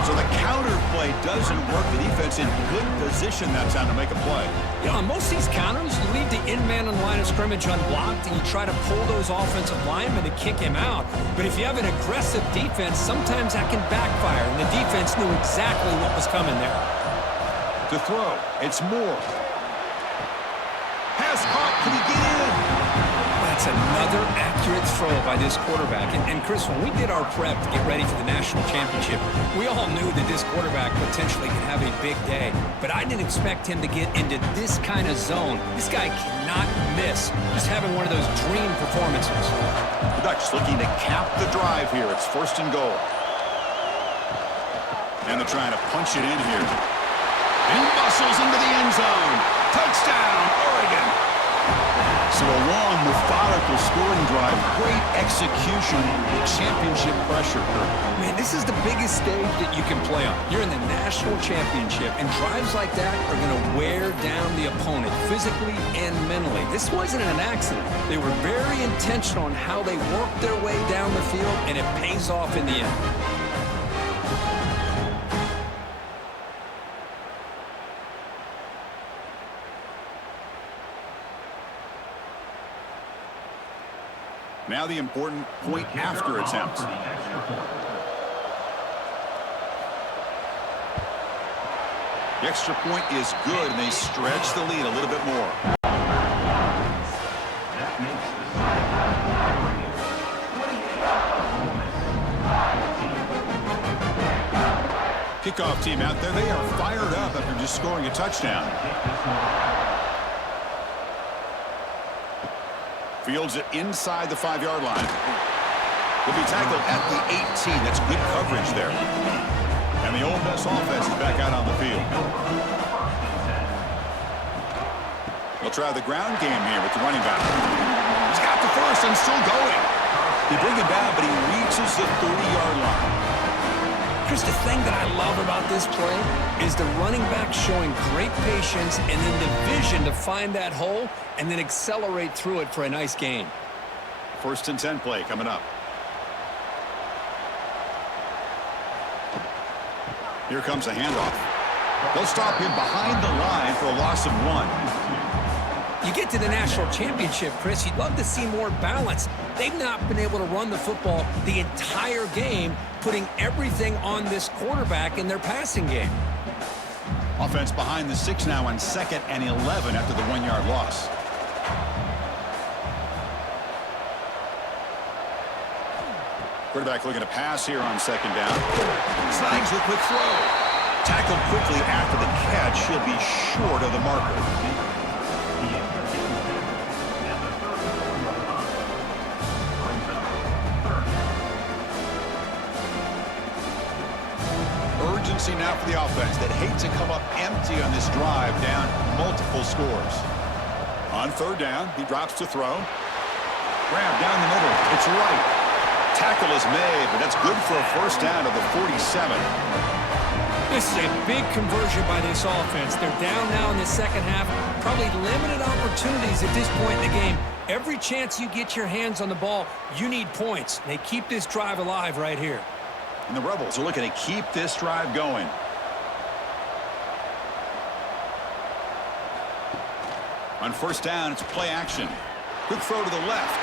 So the counter play doesn't work. The defense in good position that time to make a play. You know, on most of these counters, you leave the in-man on the line of scrimmage unblocked, and you try to pull those offensive linemen to kick him out. But if you have an aggressive defense, sometimes that can backfire, and the defense knew exactly what was coming there. To throw, it's Moore. Pass caught. Can he get in? That's That's another accurate throw by this quarterback. And Chris, when we did our prep to get ready for the national championship, we all knew that this quarterback potentially could have a big day. But I didn't expect him to get into this kind of zone. This guy cannot miss. Just having one of those dream performances. The Ducks looking to cap the drive here. It's 1st and goal. And they're trying to punch it in here. And he muscles into the end zone. Touchdown, Oregon. So a long, methodical scoring drive. Great execution. Championship pressure. Man, this is the biggest stage that you can play on. You're in the national championship, and drives like that are going to wear down the opponent physically and mentally. This wasn't an accident. They were very intentional on how they worked their way down the field, and it pays off in the end. Now the important point after attempt. The extra point is good, and they stretch the lead a little bit more. Kickoff team out there. They are fired up after just scoring a touchdown. Fields it inside the 5-yard line. Will be tackled at the 18. That's good coverage there. And the Ole Miss offense is back out on the field. They'll try the ground game here with the running back. He's got the first and still going. They bring him down, but he reaches the 30-yard line. Chris, the thing that I love about this play is the running back showing great patience and then the vision to find that hole and then accelerate through it for a nice gain. 1st and 10 play coming up. Here comes a handoff. They'll stop him behind the line for a loss of 1. You get to the national championship, Chris, you'd love to see more balance. They've not been able to run the football the entire game, putting everything on this quarterback in their passing game. Offense behind the 6 now on 2nd and 11 after the 1-yard loss. Quarterback looking to pass here on 2nd down. Snags the quick throw. Tackled quickly after the catch. He'll be short of the marker. Urgency now for the offense that hate to come up empty on this drive, down multiple scores. On 3rd down, he drops to throw. Grab down the middle. It's right. Tackle is made, but that's good for a 1st down to the 47. This is a big conversion by this offense. They're down now in the 2nd half. Probably limited opportunities at this point in the game. Every chance you get your hands on the ball, you need points. They keep this drive alive right here. And the Rebels are looking to keep this drive going. On 1st down, it's play action. Quick throw to the left.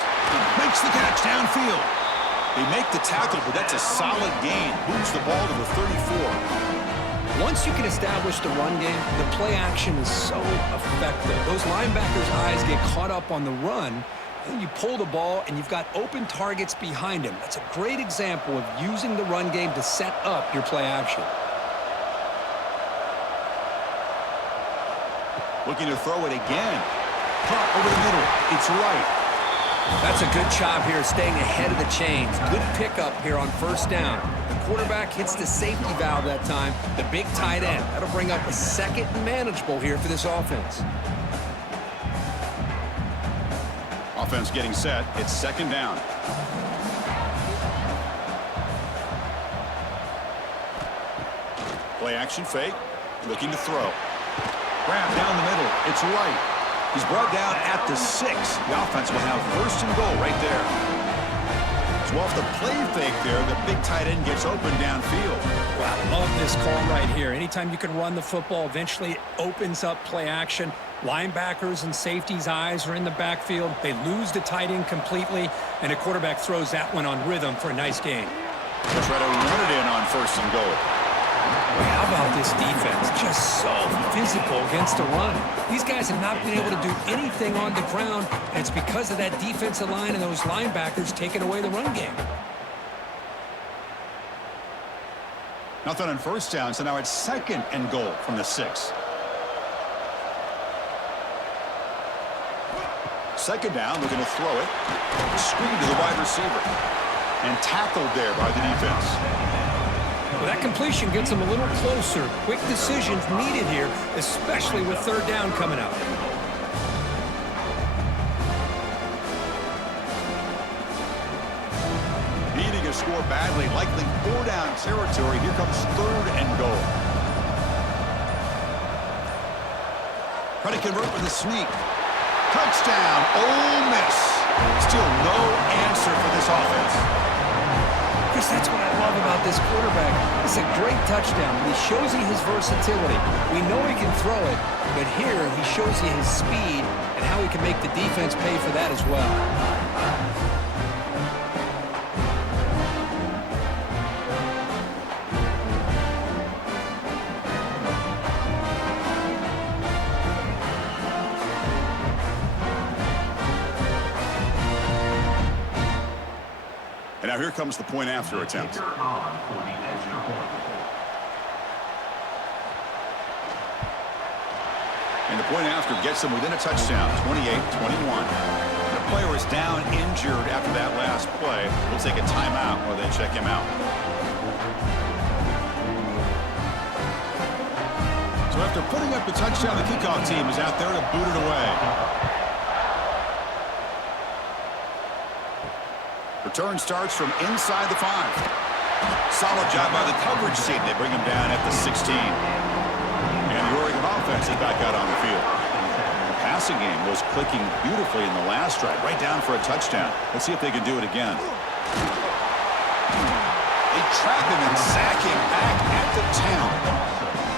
Makes the catch downfield. They make the tackle, but that's a solid gain. Moves the ball to the 34. Once you can establish the run game, the play action is so effective. Those linebackers' eyes get caught up on the run, and you pull the ball, and you've got open targets behind him. That's a great example of using the run game to set up your play action. Looking to throw it again. Caught over the middle. It's right. That's a good job here staying ahead of the chains. Good pickup here on 1st down. The quarterback hits the safety valve that time, the big tight end. That'll bring up a 2nd and manageable here for this offense. Offense getting set. It's 2nd down. Play action fake. Looking to throw. Grab down the middle. It's right. He's brought down at the 6. The offense will have 1st and goal right there. So off the play fake there, the big tight end gets open downfield. Well, I love this call right here. Anytime you can run the football, eventually it opens up play action. Linebackers and safeties' eyes are in the backfield. They lose the tight end completely, and the quarterback throws that one on rhythm for a nice gain. They'll try to run it in on 1st and goal. Boy, how about this defense? Just so physical against the run. These guys have not been able to do anything on the ground, and it's because of that defensive line and those linebackers taking away the run game. Nothing on first down, so now it's 2nd and goal from the 6. 2nd down, looking to throw it. Screen to the wide receiver. And tackled there by the defense. Well, that completion gets them a little closer. Quick decisions needed here, especially with 3rd down coming up. Needing a score badly, likely 4-down territory. Here comes 3rd and goal. Trying to convert with a sneak. Touchdown, Ole Miss. Still no answer for this offense. Chris, that's what I love about this quarterback. It's a great touchdown. He shows you his versatility. We know he can throw it, but here he shows you his speed and how he can make the defense pay for that as well. And now here comes the point after attempt. And the point after gets them within a touchdown, 28-21. The player is down injured after that last play. We'll take a timeout while they check him out. So after putting up the touchdown, the kickoff team is out there to boot it away. Return starts from inside the 5. Solid job by the coverage team. They bring him down at the 16. And the Oregon offense is back out on the field. The passing game was clicking beautifully in the last drive, right down for a touchdown. Let's see if they can do it again. They trap him and sack him back at the 10.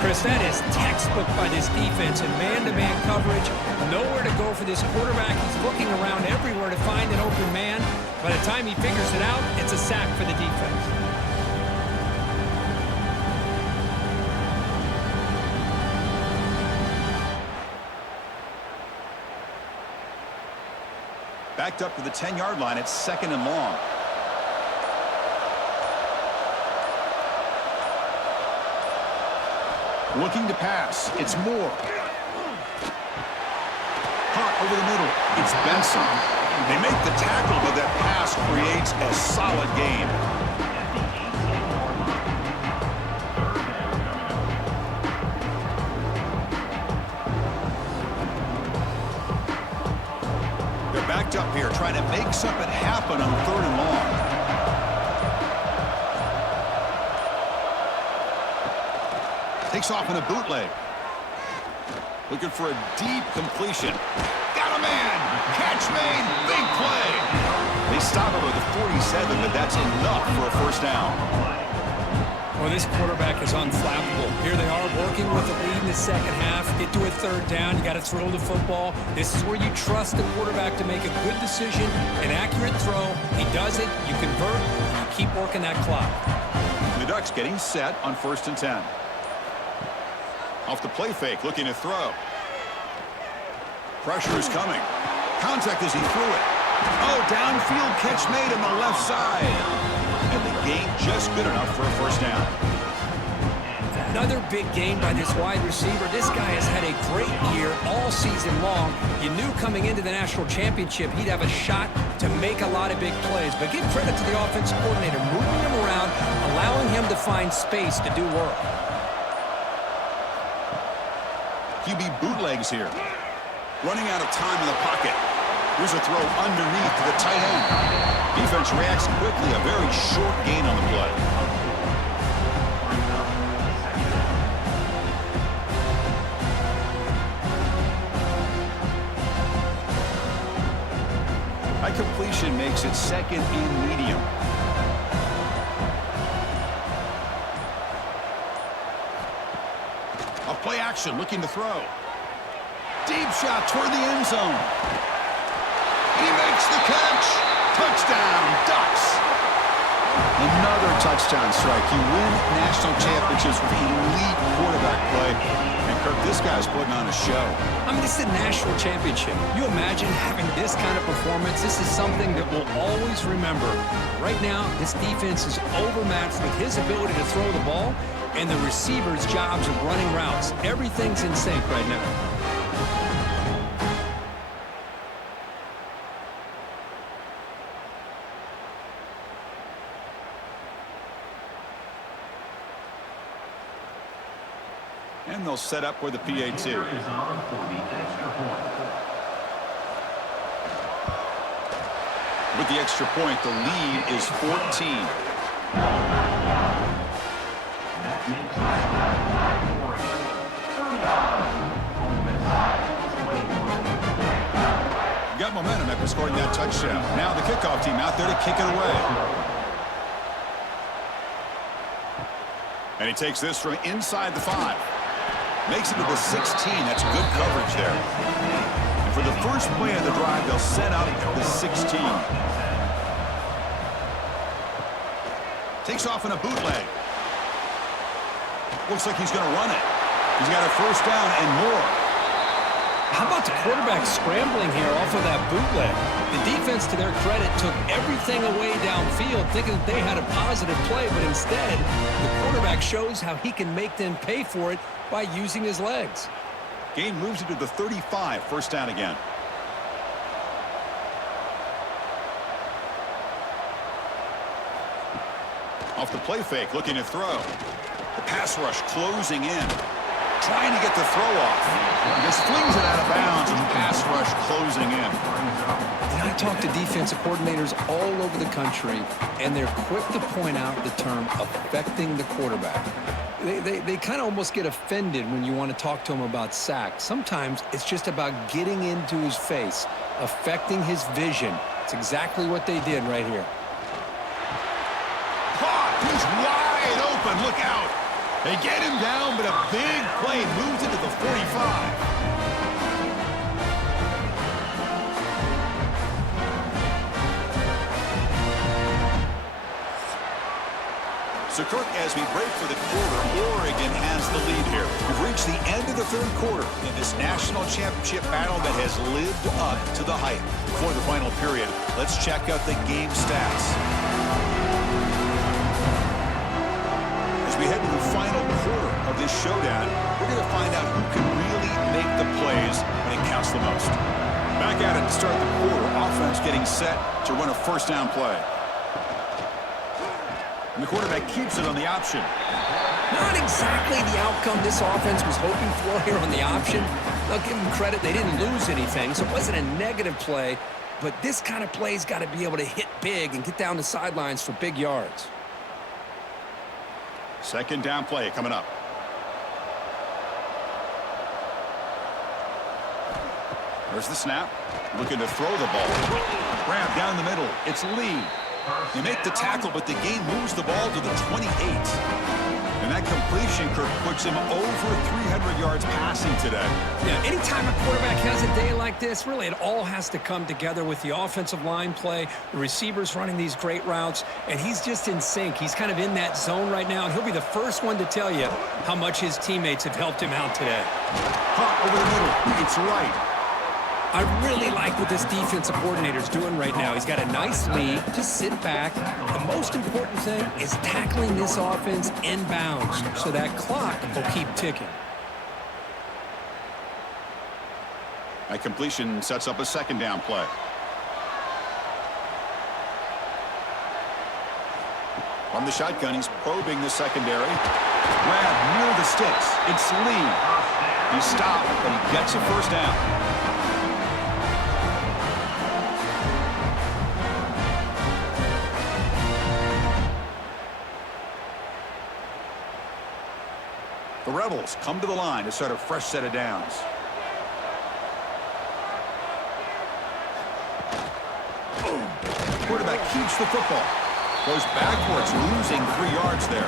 Chris, that is textbook by this defense in man-to-man coverage. Nowhere to go for this quarterback. He's looking around everywhere to find an open man. By the time he figures it out, it's a sack for the defense. Backed up to the 10-yard line. It's 2nd and long. Looking to pass. It's Moore. Hot over the middle. It's Benson. They make the tackle, but that pass creates a solid gain. They're backed up here, trying to make something happen on 3rd and long. Takes off in a bootleg. Looking for a deep completion. Got a man! Catch made! Big play! They stop him at the 47, but that's enough for a 1st down. Well, this quarterback is unflappable. Here they are working with the lead in the 2nd half. Get to a 3rd down. You got to throw the football. This is where you trust the quarterback to make a good decision, an accurate throw. He does it. You convert, and you keep working that clock. The Ducks getting set on 1st and 10. Off the play fake, looking to throw. Pressure is coming. Contact as he threw it. Oh, downfield catch made on the left side. And the gain just good enough for a 1st down. Another big game by this wide receiver. This guy has had a great year all season long. You knew coming into the national championship he'd have a shot to make a lot of big plays. But give credit to the offensive coordinator, moving him around, allowing him to find space to do work. QB bootlegs here. Running out of time in the pocket. Here's a throw underneath to the tight end. Defense reacts quickly. A very short gain on the play. High completion makes it 2nd and medium. A play action, looking to throw. Deep shot toward the end zone. He makes the catch. Touchdown, Ducks. Another touchdown strike. You win national championships with elite quarterback play. And, Kirk, this guy's putting on a show. I mean, this is a national championship. You imagine having this kind of performance? This is something that we'll always remember. Right now, this defense is overmatched with his ability to throw the ball and the receivers' jobs of running routes. Everything's in sync right now. And they'll set up for the PAT. With the extra point, the lead is 14. Got momentum after scoring that touchdown. Now the kickoff team out there to kick it away. And he takes this from inside the 5. Makes it to the 16. That's good coverage there. And for the first play of the drive, they'll set up the 16. Takes off in a bootleg. Looks like he's going to run it. He's got a first down and more. How about the quarterback scrambling here off of that bootleg? The defense, to their credit, took everything away downfield, thinking that they had a positive play, but instead, the quarterback shows how he can make them pay for it by using his legs. Gain moves into the 35, first down again. Off the play fake, looking to throw. The pass rush closing in. Trying to get the throw off. Just flings it out of bounds, and the pass rush closing in. And I talk to defensive coordinators all over the country, and they're quick to point out the term affecting the quarterback. They kind of almost get offended when you want to talk to them about sacks. Sometimes it's just about getting into his face, affecting his vision. It's exactly what they did right here. Caught! He's wide open. Look out. They get him down, but a big play moves into the 45. So, Kirk, as we break for the quarter, Oregon has the lead here. We've reached the end of the third quarter in this national championship battle that has lived up to the hype. For the final period, let's check out the game stats. As we head to the final quarter of this showdown, we're going to find out who can really make the plays when it counts the most. Back at it to start the quarter, offense getting set to run a first down play. And the quarterback keeps it on the option. Not exactly the outcome this offense was hoping for here on the option. I'll give them credit. They didn't lose anything, so it wasn't a negative play. But this kind of play's got to be able to hit big and get down the sidelines for big yards. Second down play coming up. There's the snap. Looking to throw the ball. Grab down the middle. It's Lee. They make the tackle, but the game moves the ball to the 28. And that completion, Kirk, puts him over 300 yards passing today. Yeah, anytime a quarterback has a day like this, really it all has to come together with the offensive line play, the receivers running these great routes, and he's just in sync. He's kind of in that zone right now, and he'll be the first one to tell you how much his teammates have helped him out today. Hot over the middle. It's right. I really like what this defensive coordinator's doing right now. He's got a nice lead. Just sit back. The most important thing is tackling this offense inbounds so that clock will keep ticking. That completion sets up a second down play. From the shotgun, he's probing the secondary. Grab near the sticks. It's Lee. He stopped, but he gets a first down. The Rebels come to the line to start a fresh set of downs. Quarterback keeps the football. Goes backwards, losing 3 yards there.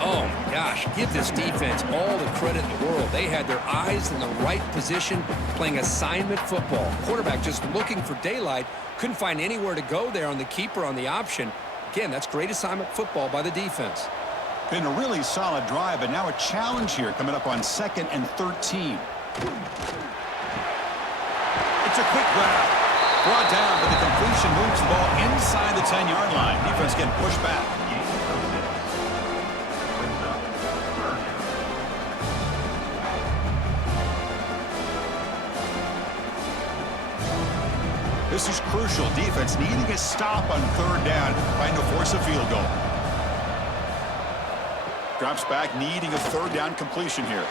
Oh, my gosh. Give this defense all the credit in the world. They had their eyes in the right position, playing assignment football. Quarterback just looking for daylight. Couldn't find anywhere to go there on the keeper on the option. Again, that's great assignment football by the defense. Been a really solid drive, but now a challenge here coming up on 2nd and 13. It's a quick grab. Brought down, but the completion moves the ball inside the 10-yard line. Defense getting pushed back. This is crucial. Defense needing a stop on 3rd down, trying to force a field goal. Drops back, needing a 3rd down completion here.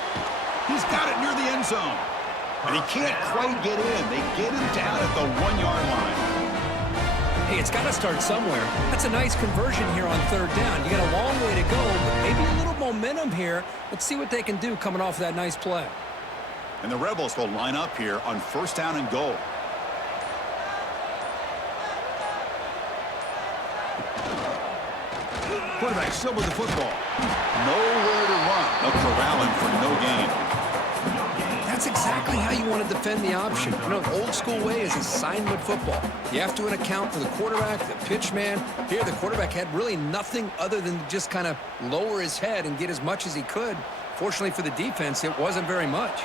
He's got it near the end zone. And he can't quite get in. They get him down at the 1-yard line. Hey, it's got to start somewhere. That's a nice conversion here on 3rd down. You got a long way to go, but maybe a little momentum here. Let's see what they can do coming off that nice play. And the Rebels will line up here on 1st down and goal. Quarterback still with the football. Nowhere to run. A corralling for no gain. That's exactly how you want to defend the option. You know, the old school way is assignment football. You have to account for the quarterback, the pitch man. Here, the quarterback had really nothing other than just kind of lower his head and get as much as he could. Fortunately for the defense, it wasn't very much.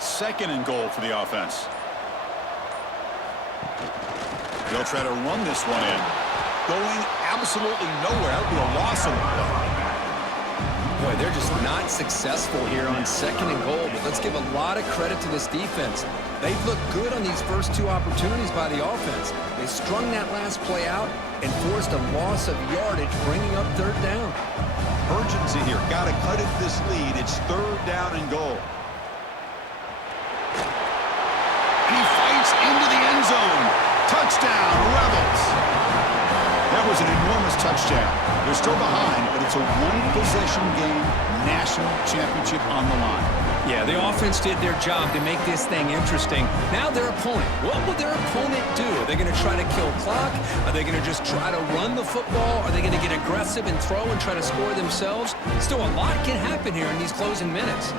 2nd and goal for the offense. They'll try to run this one in. Going absolutely nowhere. That would be a loss of the play. Boy, they're just not successful here on 2nd and goal, but let's give a lot of credit to this defense. They've looked good on these first 2 opportunities by the offense. They strung that last play out and forced a loss of yardage, bringing up 3rd down. Urgency here. Got to cut it this lead. It's 3rd down and goal. And he fights into the end zone. Touchdown, Rebels. That was an enormous touchdown. They're still behind, but it's a one-possession game, national championship on the line. Yeah, the offense did their job to make this thing interesting. Now their opponent. What will their opponent do? Are they going to try to kill clock? Are they going to just try to run the football? Are they going to get aggressive and throw and try to score themselves? Still, a lot can happen here in these closing minutes.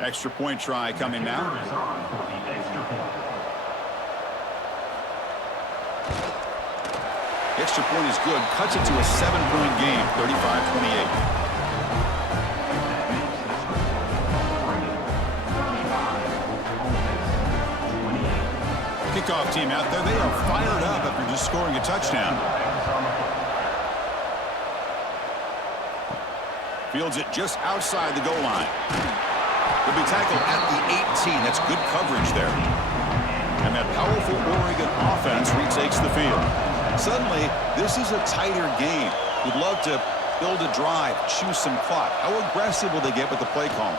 Extra point try coming now. Extra point is good. Cuts it to a 7-point game, 35-28. Kickoff team out there. They are fired up after just scoring a touchdown. Fields it just outside the goal line. Will be tackled at the 18. That's good coverage there. And that powerful Oregon offense retakes the field. Suddenly, this is a tighter game. We'd love to build a drive, choose some clock. How aggressive will they get with the play call?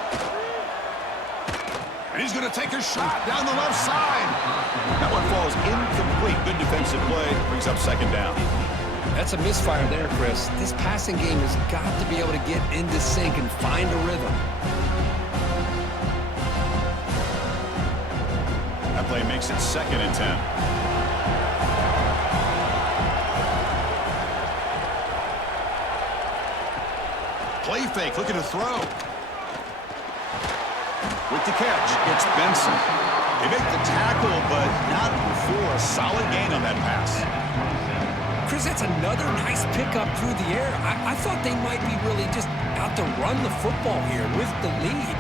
And he's going to take a shot down the left side. That one falls incomplete. Good defensive play. Brings up 2nd down. That's a misfire there, Chris. This passing game has got to be able to get into sync and find a rhythm. That play makes it 2nd and 10. Play fake, looking to throw. With the catch, it's Benson. They make the tackle, but not before a solid gain on that pass. Chris, that's another nice pickup through the air. I thought they might be really just out to run the football here with the lead.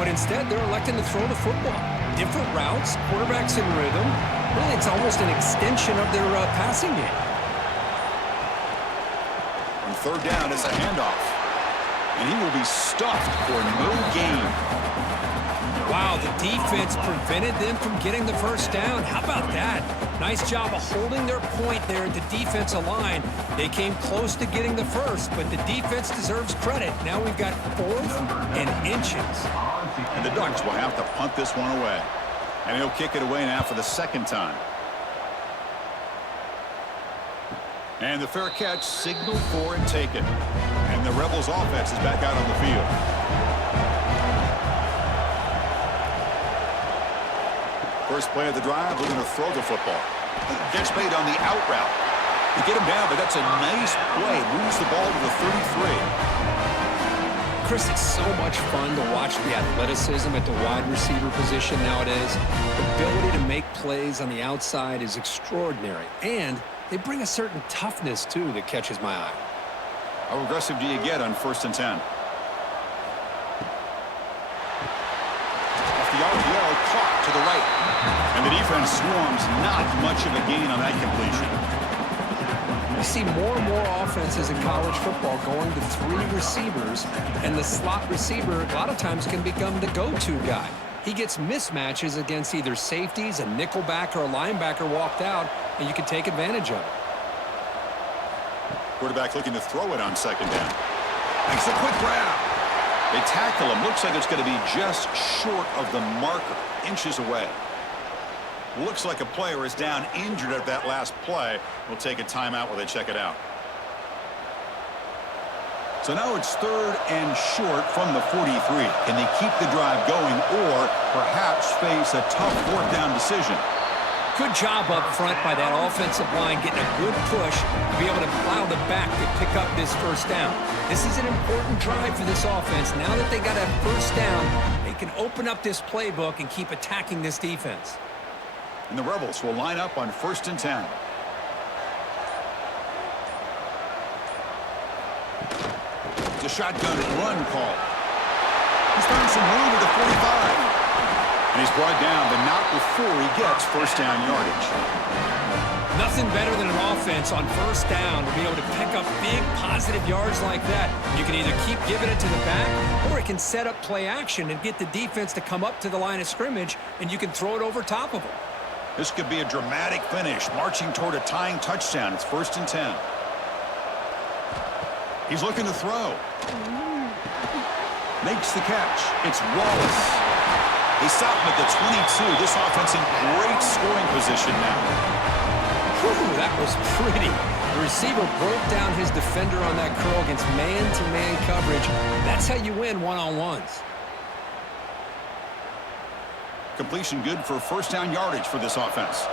But instead, they're electing to throw the football. Different routes, quarterbacks in rhythm. Really, it's almost an extension of their passing game. On 3rd down, it's a handoff. And he will be stuffed for no gain. Wow, the defense prevented them from getting the 1st down. How about that? Nice job of holding their point there at the defensive line. They came close to getting the 1st, but the defense deserves credit. Now we've got 4th and inches. And the Ducks will have to punt this one away. And he'll kick it away now for the 2nd time. And the fair catch signaled for and taken. And the Rebels offense is back out on the field. First play of the drive, looking to throw the football. Gets made on the out route. They get him down, but that's a nice play. Moves the ball to the 33. Chris, it's so much fun to watch the athleticism at the wide receiver position nowadays. The ability to make plays on the outside is extraordinary, and they bring a certain toughness, too, that catches my eye. How aggressive do you get on 1st and 10? Off the RPO, caught to the right. And the defense swarms, not much of a gain on that completion. You see more and more offenses in college football going to 3 receivers, and the slot receiver a lot of times can become the go-to guy. He gets mismatches against either safeties, a nickelbacker, or a linebacker walked out, and you can take advantage of it. Quarterback looking to throw it on 2nd down. Makes a quick grab. They tackle him. Looks like it's going to be just short of the marker, inches away. Looks like a player is down injured at that last play. We'll take a timeout while they check it out. So now it's 3rd and short from the 43. Can they keep the drive going or perhaps face a tough 4th down decision? Good job up front by that offensive line, getting a good push to be able to plow the back to pick up this 1st down. This is an important drive for this offense. Now that they got a 1st down, they can open up this playbook and keep attacking this defense. And the Rebels will line up on 1st and 10. It's a shotgun run call. He's found some room at the 45. And he's brought down, but not before he gets 1st down yardage. Nothing better than an offense on 1st down to be able to pick up big positive yards like that. You can either keep giving it to the back, or it can set up play action and get the defense to come up to the line of scrimmage, and you can throw it over top of them. This could be a dramatic finish, marching toward a tying touchdown. It's 1st and 10. He's looking to throw. Makes the catch. It's Wallace. They stop him at the 22. This offense in great scoring position now. Whew, that was pretty. The receiver broke down his defender on that curl against man-to-man coverage. That's how you win one-on-ones. Completion good for 1st down yardage for this offense.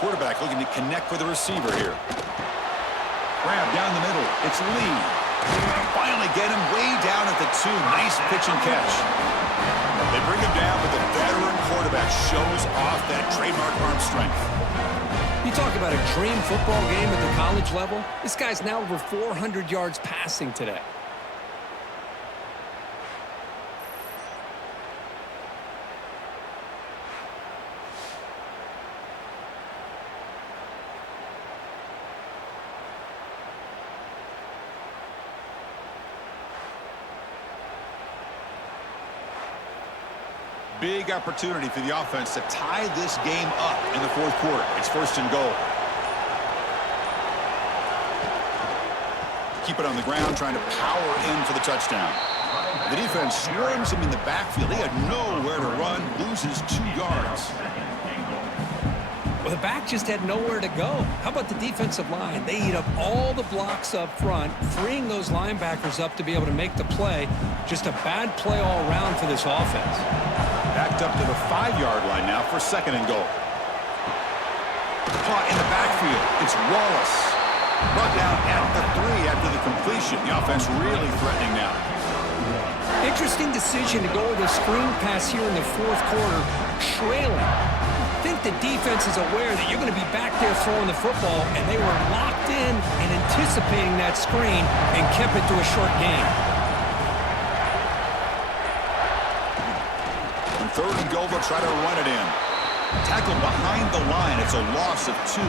Quarterback looking to connect with the receiver here. Grab down the middle. It's Lee. Finally get him way down at the 2. Nice pitch and catch. They bring him down, but the veteran quarterback shows off that trademark arm strength. You talk about a dream football game at the college level. This guy's now over 400 yards passing today. Big opportunity for the offense to tie this game up in the 4th quarter. It's 1st and goal. Keep it on the ground, trying to power in for the touchdown. The defense swarms him in the backfield. He had nowhere to run, loses 2 yards. Well, the back just had nowhere to go. How about the defensive line? They eat up all the blocks up front, freeing those linebackers up to be able to make the play. Just a bad play all around for this offense. Backed up to the 5-yard line now for 2nd and goal. Caught in the backfield. It's Wallace. Brought down at the 3 after the completion. The offense really threatening now. Interesting decision to go with a screen pass here in the 4th quarter, trailing. I think the defense is aware that you're going to be back there throwing the football, and they were locked in and anticipating that screen and kept it to a short gain. On 3rd and goal, they'll try to run it in. Tackled behind the line. It's a loss of 2.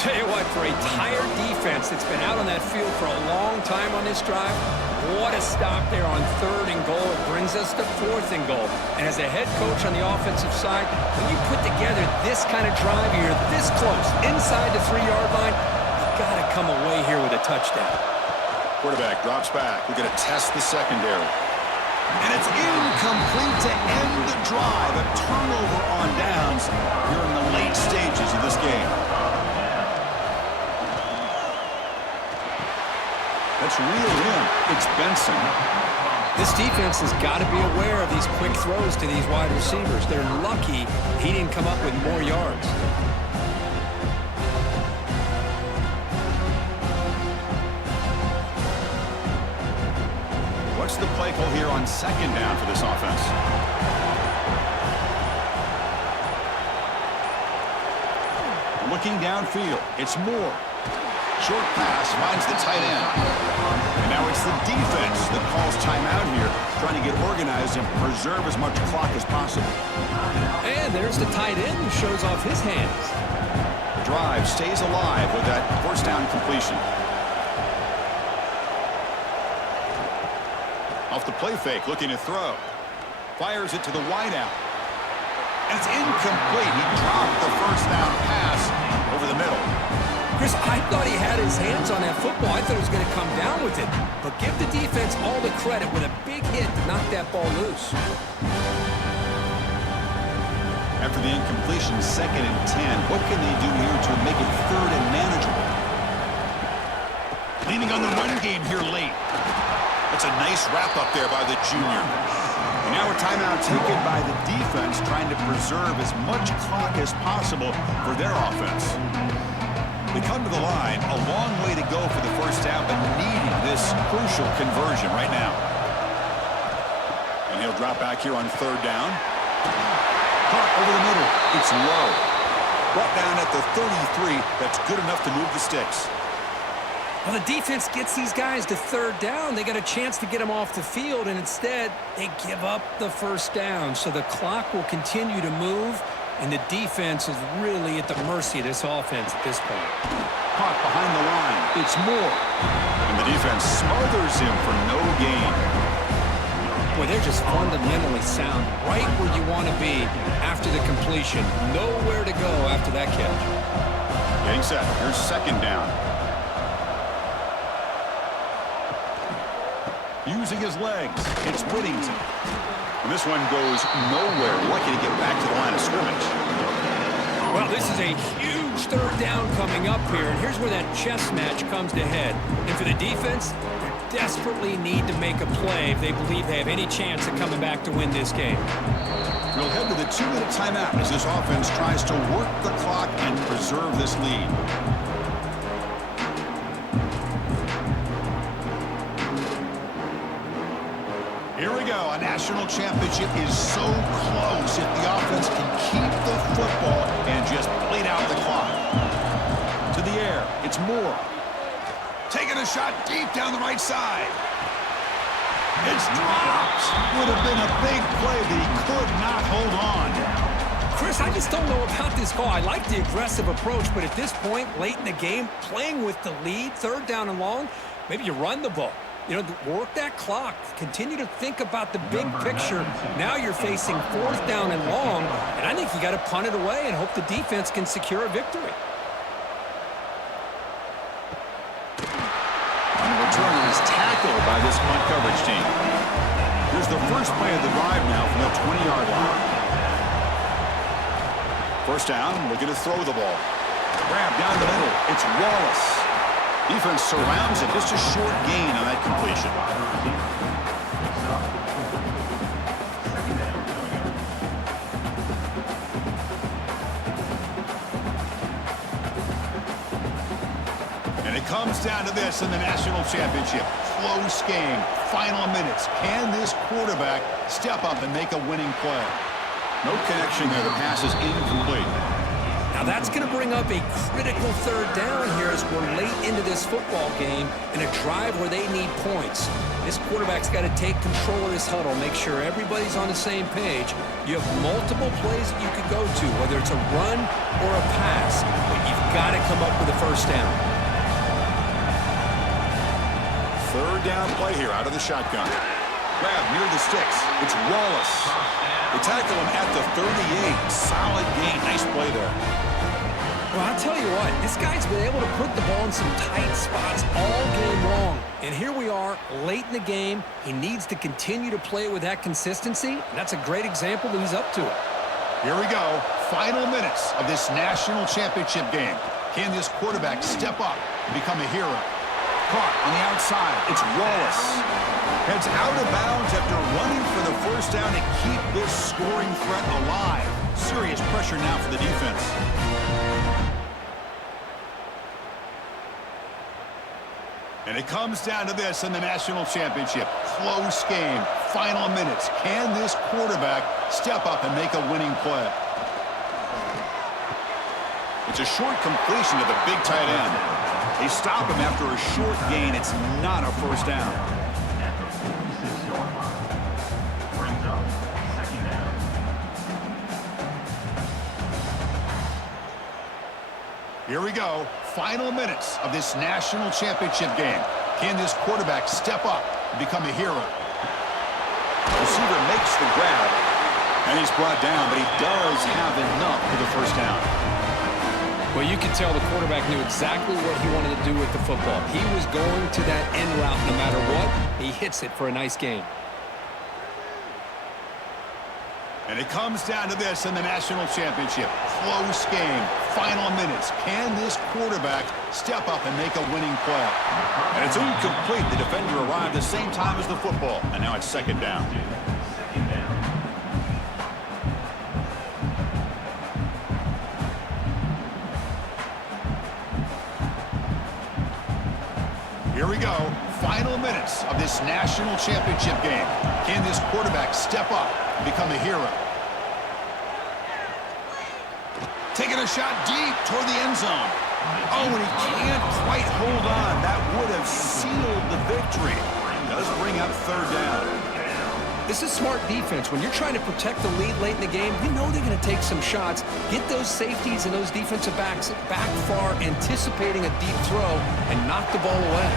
Tell you what, for a tired defense that's been out on that field for a long time on this drive, what a stop there on 3rd and goal. It brings us to 4th and goal. And as a head coach on the offensive side, when you put together this kind of drive, you're this close, inside the 3-yard line, you got to come away here with a touchdown. Quarterback drops back. We're going to test the secondary. And it's incomplete to end the drive. A turnover on downs here in the late stages of this game. Let's reel in. It's Benson. This defense has got to be aware of these quick throws to these wide receivers. They're lucky he didn't come up with more yards. play call here on second down for this offense. Looking downfield, it's Moore. Short pass finds the tight end. And now it's the defense that calls timeout here, trying to get organized and preserve as much clock as possible. And there's the tight end who shows off his hands. Drive stays alive with that first down completion. Off the play fake, looking to throw. Fires it to the wideout. And it's incomplete. He dropped the first down pass over the middle. Chris, I thought he had his hands on that football. I thought he was going to come down with it. But give the defense all the credit with a big hit to knock that ball loose. After the incompletion, 2nd and 10. What can they do here to make it 3rd and manageable? Leaning on the run game here late. That's a nice wrap-up there by the junior. And now a timeout taken by the defense, trying to preserve as much clock as possible for their offense. They come to the line, a long way to go for the first down, but needing this crucial conversion right now. And he'll drop back here on 3rd down. Caught over the middle. It's low. Brought down at the 33. That's good enough to move the sticks. Well, the defense gets these guys to 3rd down. They got a chance to get them off the field, and instead they give up the first down. So the clock will continue to move, and the defense is really at the mercy of this offense at this point. Caught behind the line. It's Moore. And the defense smothers him for no gain. Boy, they're just fundamentally sound, right where you want to be after the completion. Nowhere to go after that catch. Getting set. Here's 2nd down. Using his legs, it's Whittington. And this one goes nowhere. Lucky to get back to the line of scrimmage. Well, this is a huge 3rd down coming up here, and here's where that chess match comes to head. And for the defense, they desperately need to make a play if they believe they have any chance of coming back to win this game. We'll head to the 2-minute timeout as this offense tries to work the clock and preserve this lead. Here we go. A national championship is so close if the offense can keep the football and just bleed out the clock. To the air. It's Moore. Taking a shot deep down the right side. It's dropped. Would have been a big play, but he could not hold on. Chris, I just don't know about this call. I like the aggressive approach, but at this point, late in the game, playing with the lead, 3rd down and long, maybe you run the ball. You know, work that clock. Continue to think about the big picture. Now you're facing 4th down and long, and I think you got to punt it away and hope the defense can secure a victory. And the return is tackled by this punt coverage team. Here's the first play of the drive now from the 20-yard line. First down, looking to throw the ball. Grab down the middle. It's Wallace. Defense surrounds it. Just a short gain on that completion. And it comes down to this in the national championship. Close game. Final minutes. Can this quarterback step up and make a winning play? No connection there. The pass is incomplete. Now that's going to bring up a critical 3rd down here as we're late into this football game in a drive where they need points. This quarterback's got to take control of this huddle, make sure everybody's on the same page. You have multiple plays that you could go to, whether it's a run or a pass, but you've got to come up with a first down. 3rd down play here out of the shotgun. Grab near the sticks. It's Wallace. They tackle him at the 38. Solid gain. Nice play there. Well, I'll tell you what, this guy's been able to put the ball in some tight spots all game long. And here we are, late in the game. He needs to continue to play with that consistency, and that's a great example that he's up to it. Here we go. Final minutes of this national championship game. Can this quarterback step up and become a hero? Caught on the outside. It's Wallace. Heads out of bounds after running for the first down to keep this scoring threat alive. Serious pressure now for the defense. And it comes down to this in the national championship. Close game, final minutes. Can this quarterback step up and make a winning play? It's a short completion to the big tight end. They stop him after a short gain. It's not a first down. Here we go. Final minutes of this national championship game. Can this quarterback step up and become a hero? The receiver makes the grab, and he's brought down, but he does have enough for the first down. Well, you can tell the quarterback knew exactly what he wanted to do with the football. He was going to that end route no matter what. He hits it for a nice gain. And it comes down to this in the national championship. Close game, final minutes. Can this quarterback step up and make a winning play? And it's incomplete. The defender arrived the same time as the football, and now it's second down. Here we go. Final minutes of this national championship game. Can this quarterback step up and become a hero? Taking a shot deep toward the end zone. Oh, and he can't quite hold on. That would have sealed the victory. Does bring up third down. This is smart defense. When you're trying to protect the lead late in the game, you know they're going to take some shots. Get those safeties and those defensive backs back far, anticipating a deep throw, and knock the ball away.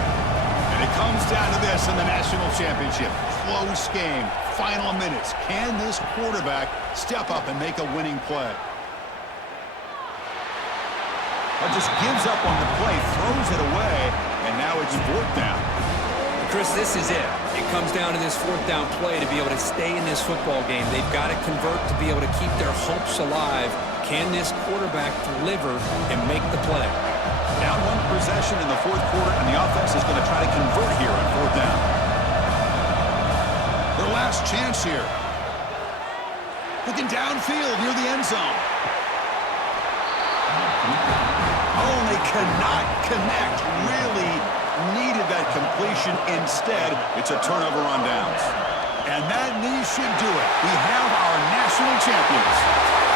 And it comes down to this in the national championship. Close game, final minutes. Can this quarterback step up and make a winning play? Just gives up on the play, throws it away, and now it's fourth down. Chris, this is it. It comes down to this fourth down play to be able to stay in this football game. They've got to convert to be able to keep their hopes alive. Can this quarterback deliver and make the play? Down one possession in the fourth quarter, and the offense is going to try to convert here on fourth down. Their last chance here. Looking downfield near the end zone. Oh, and they cannot connect. Really needed that completion. Instead, it's a turnover on downs. And that knee should do it. We have our national champions.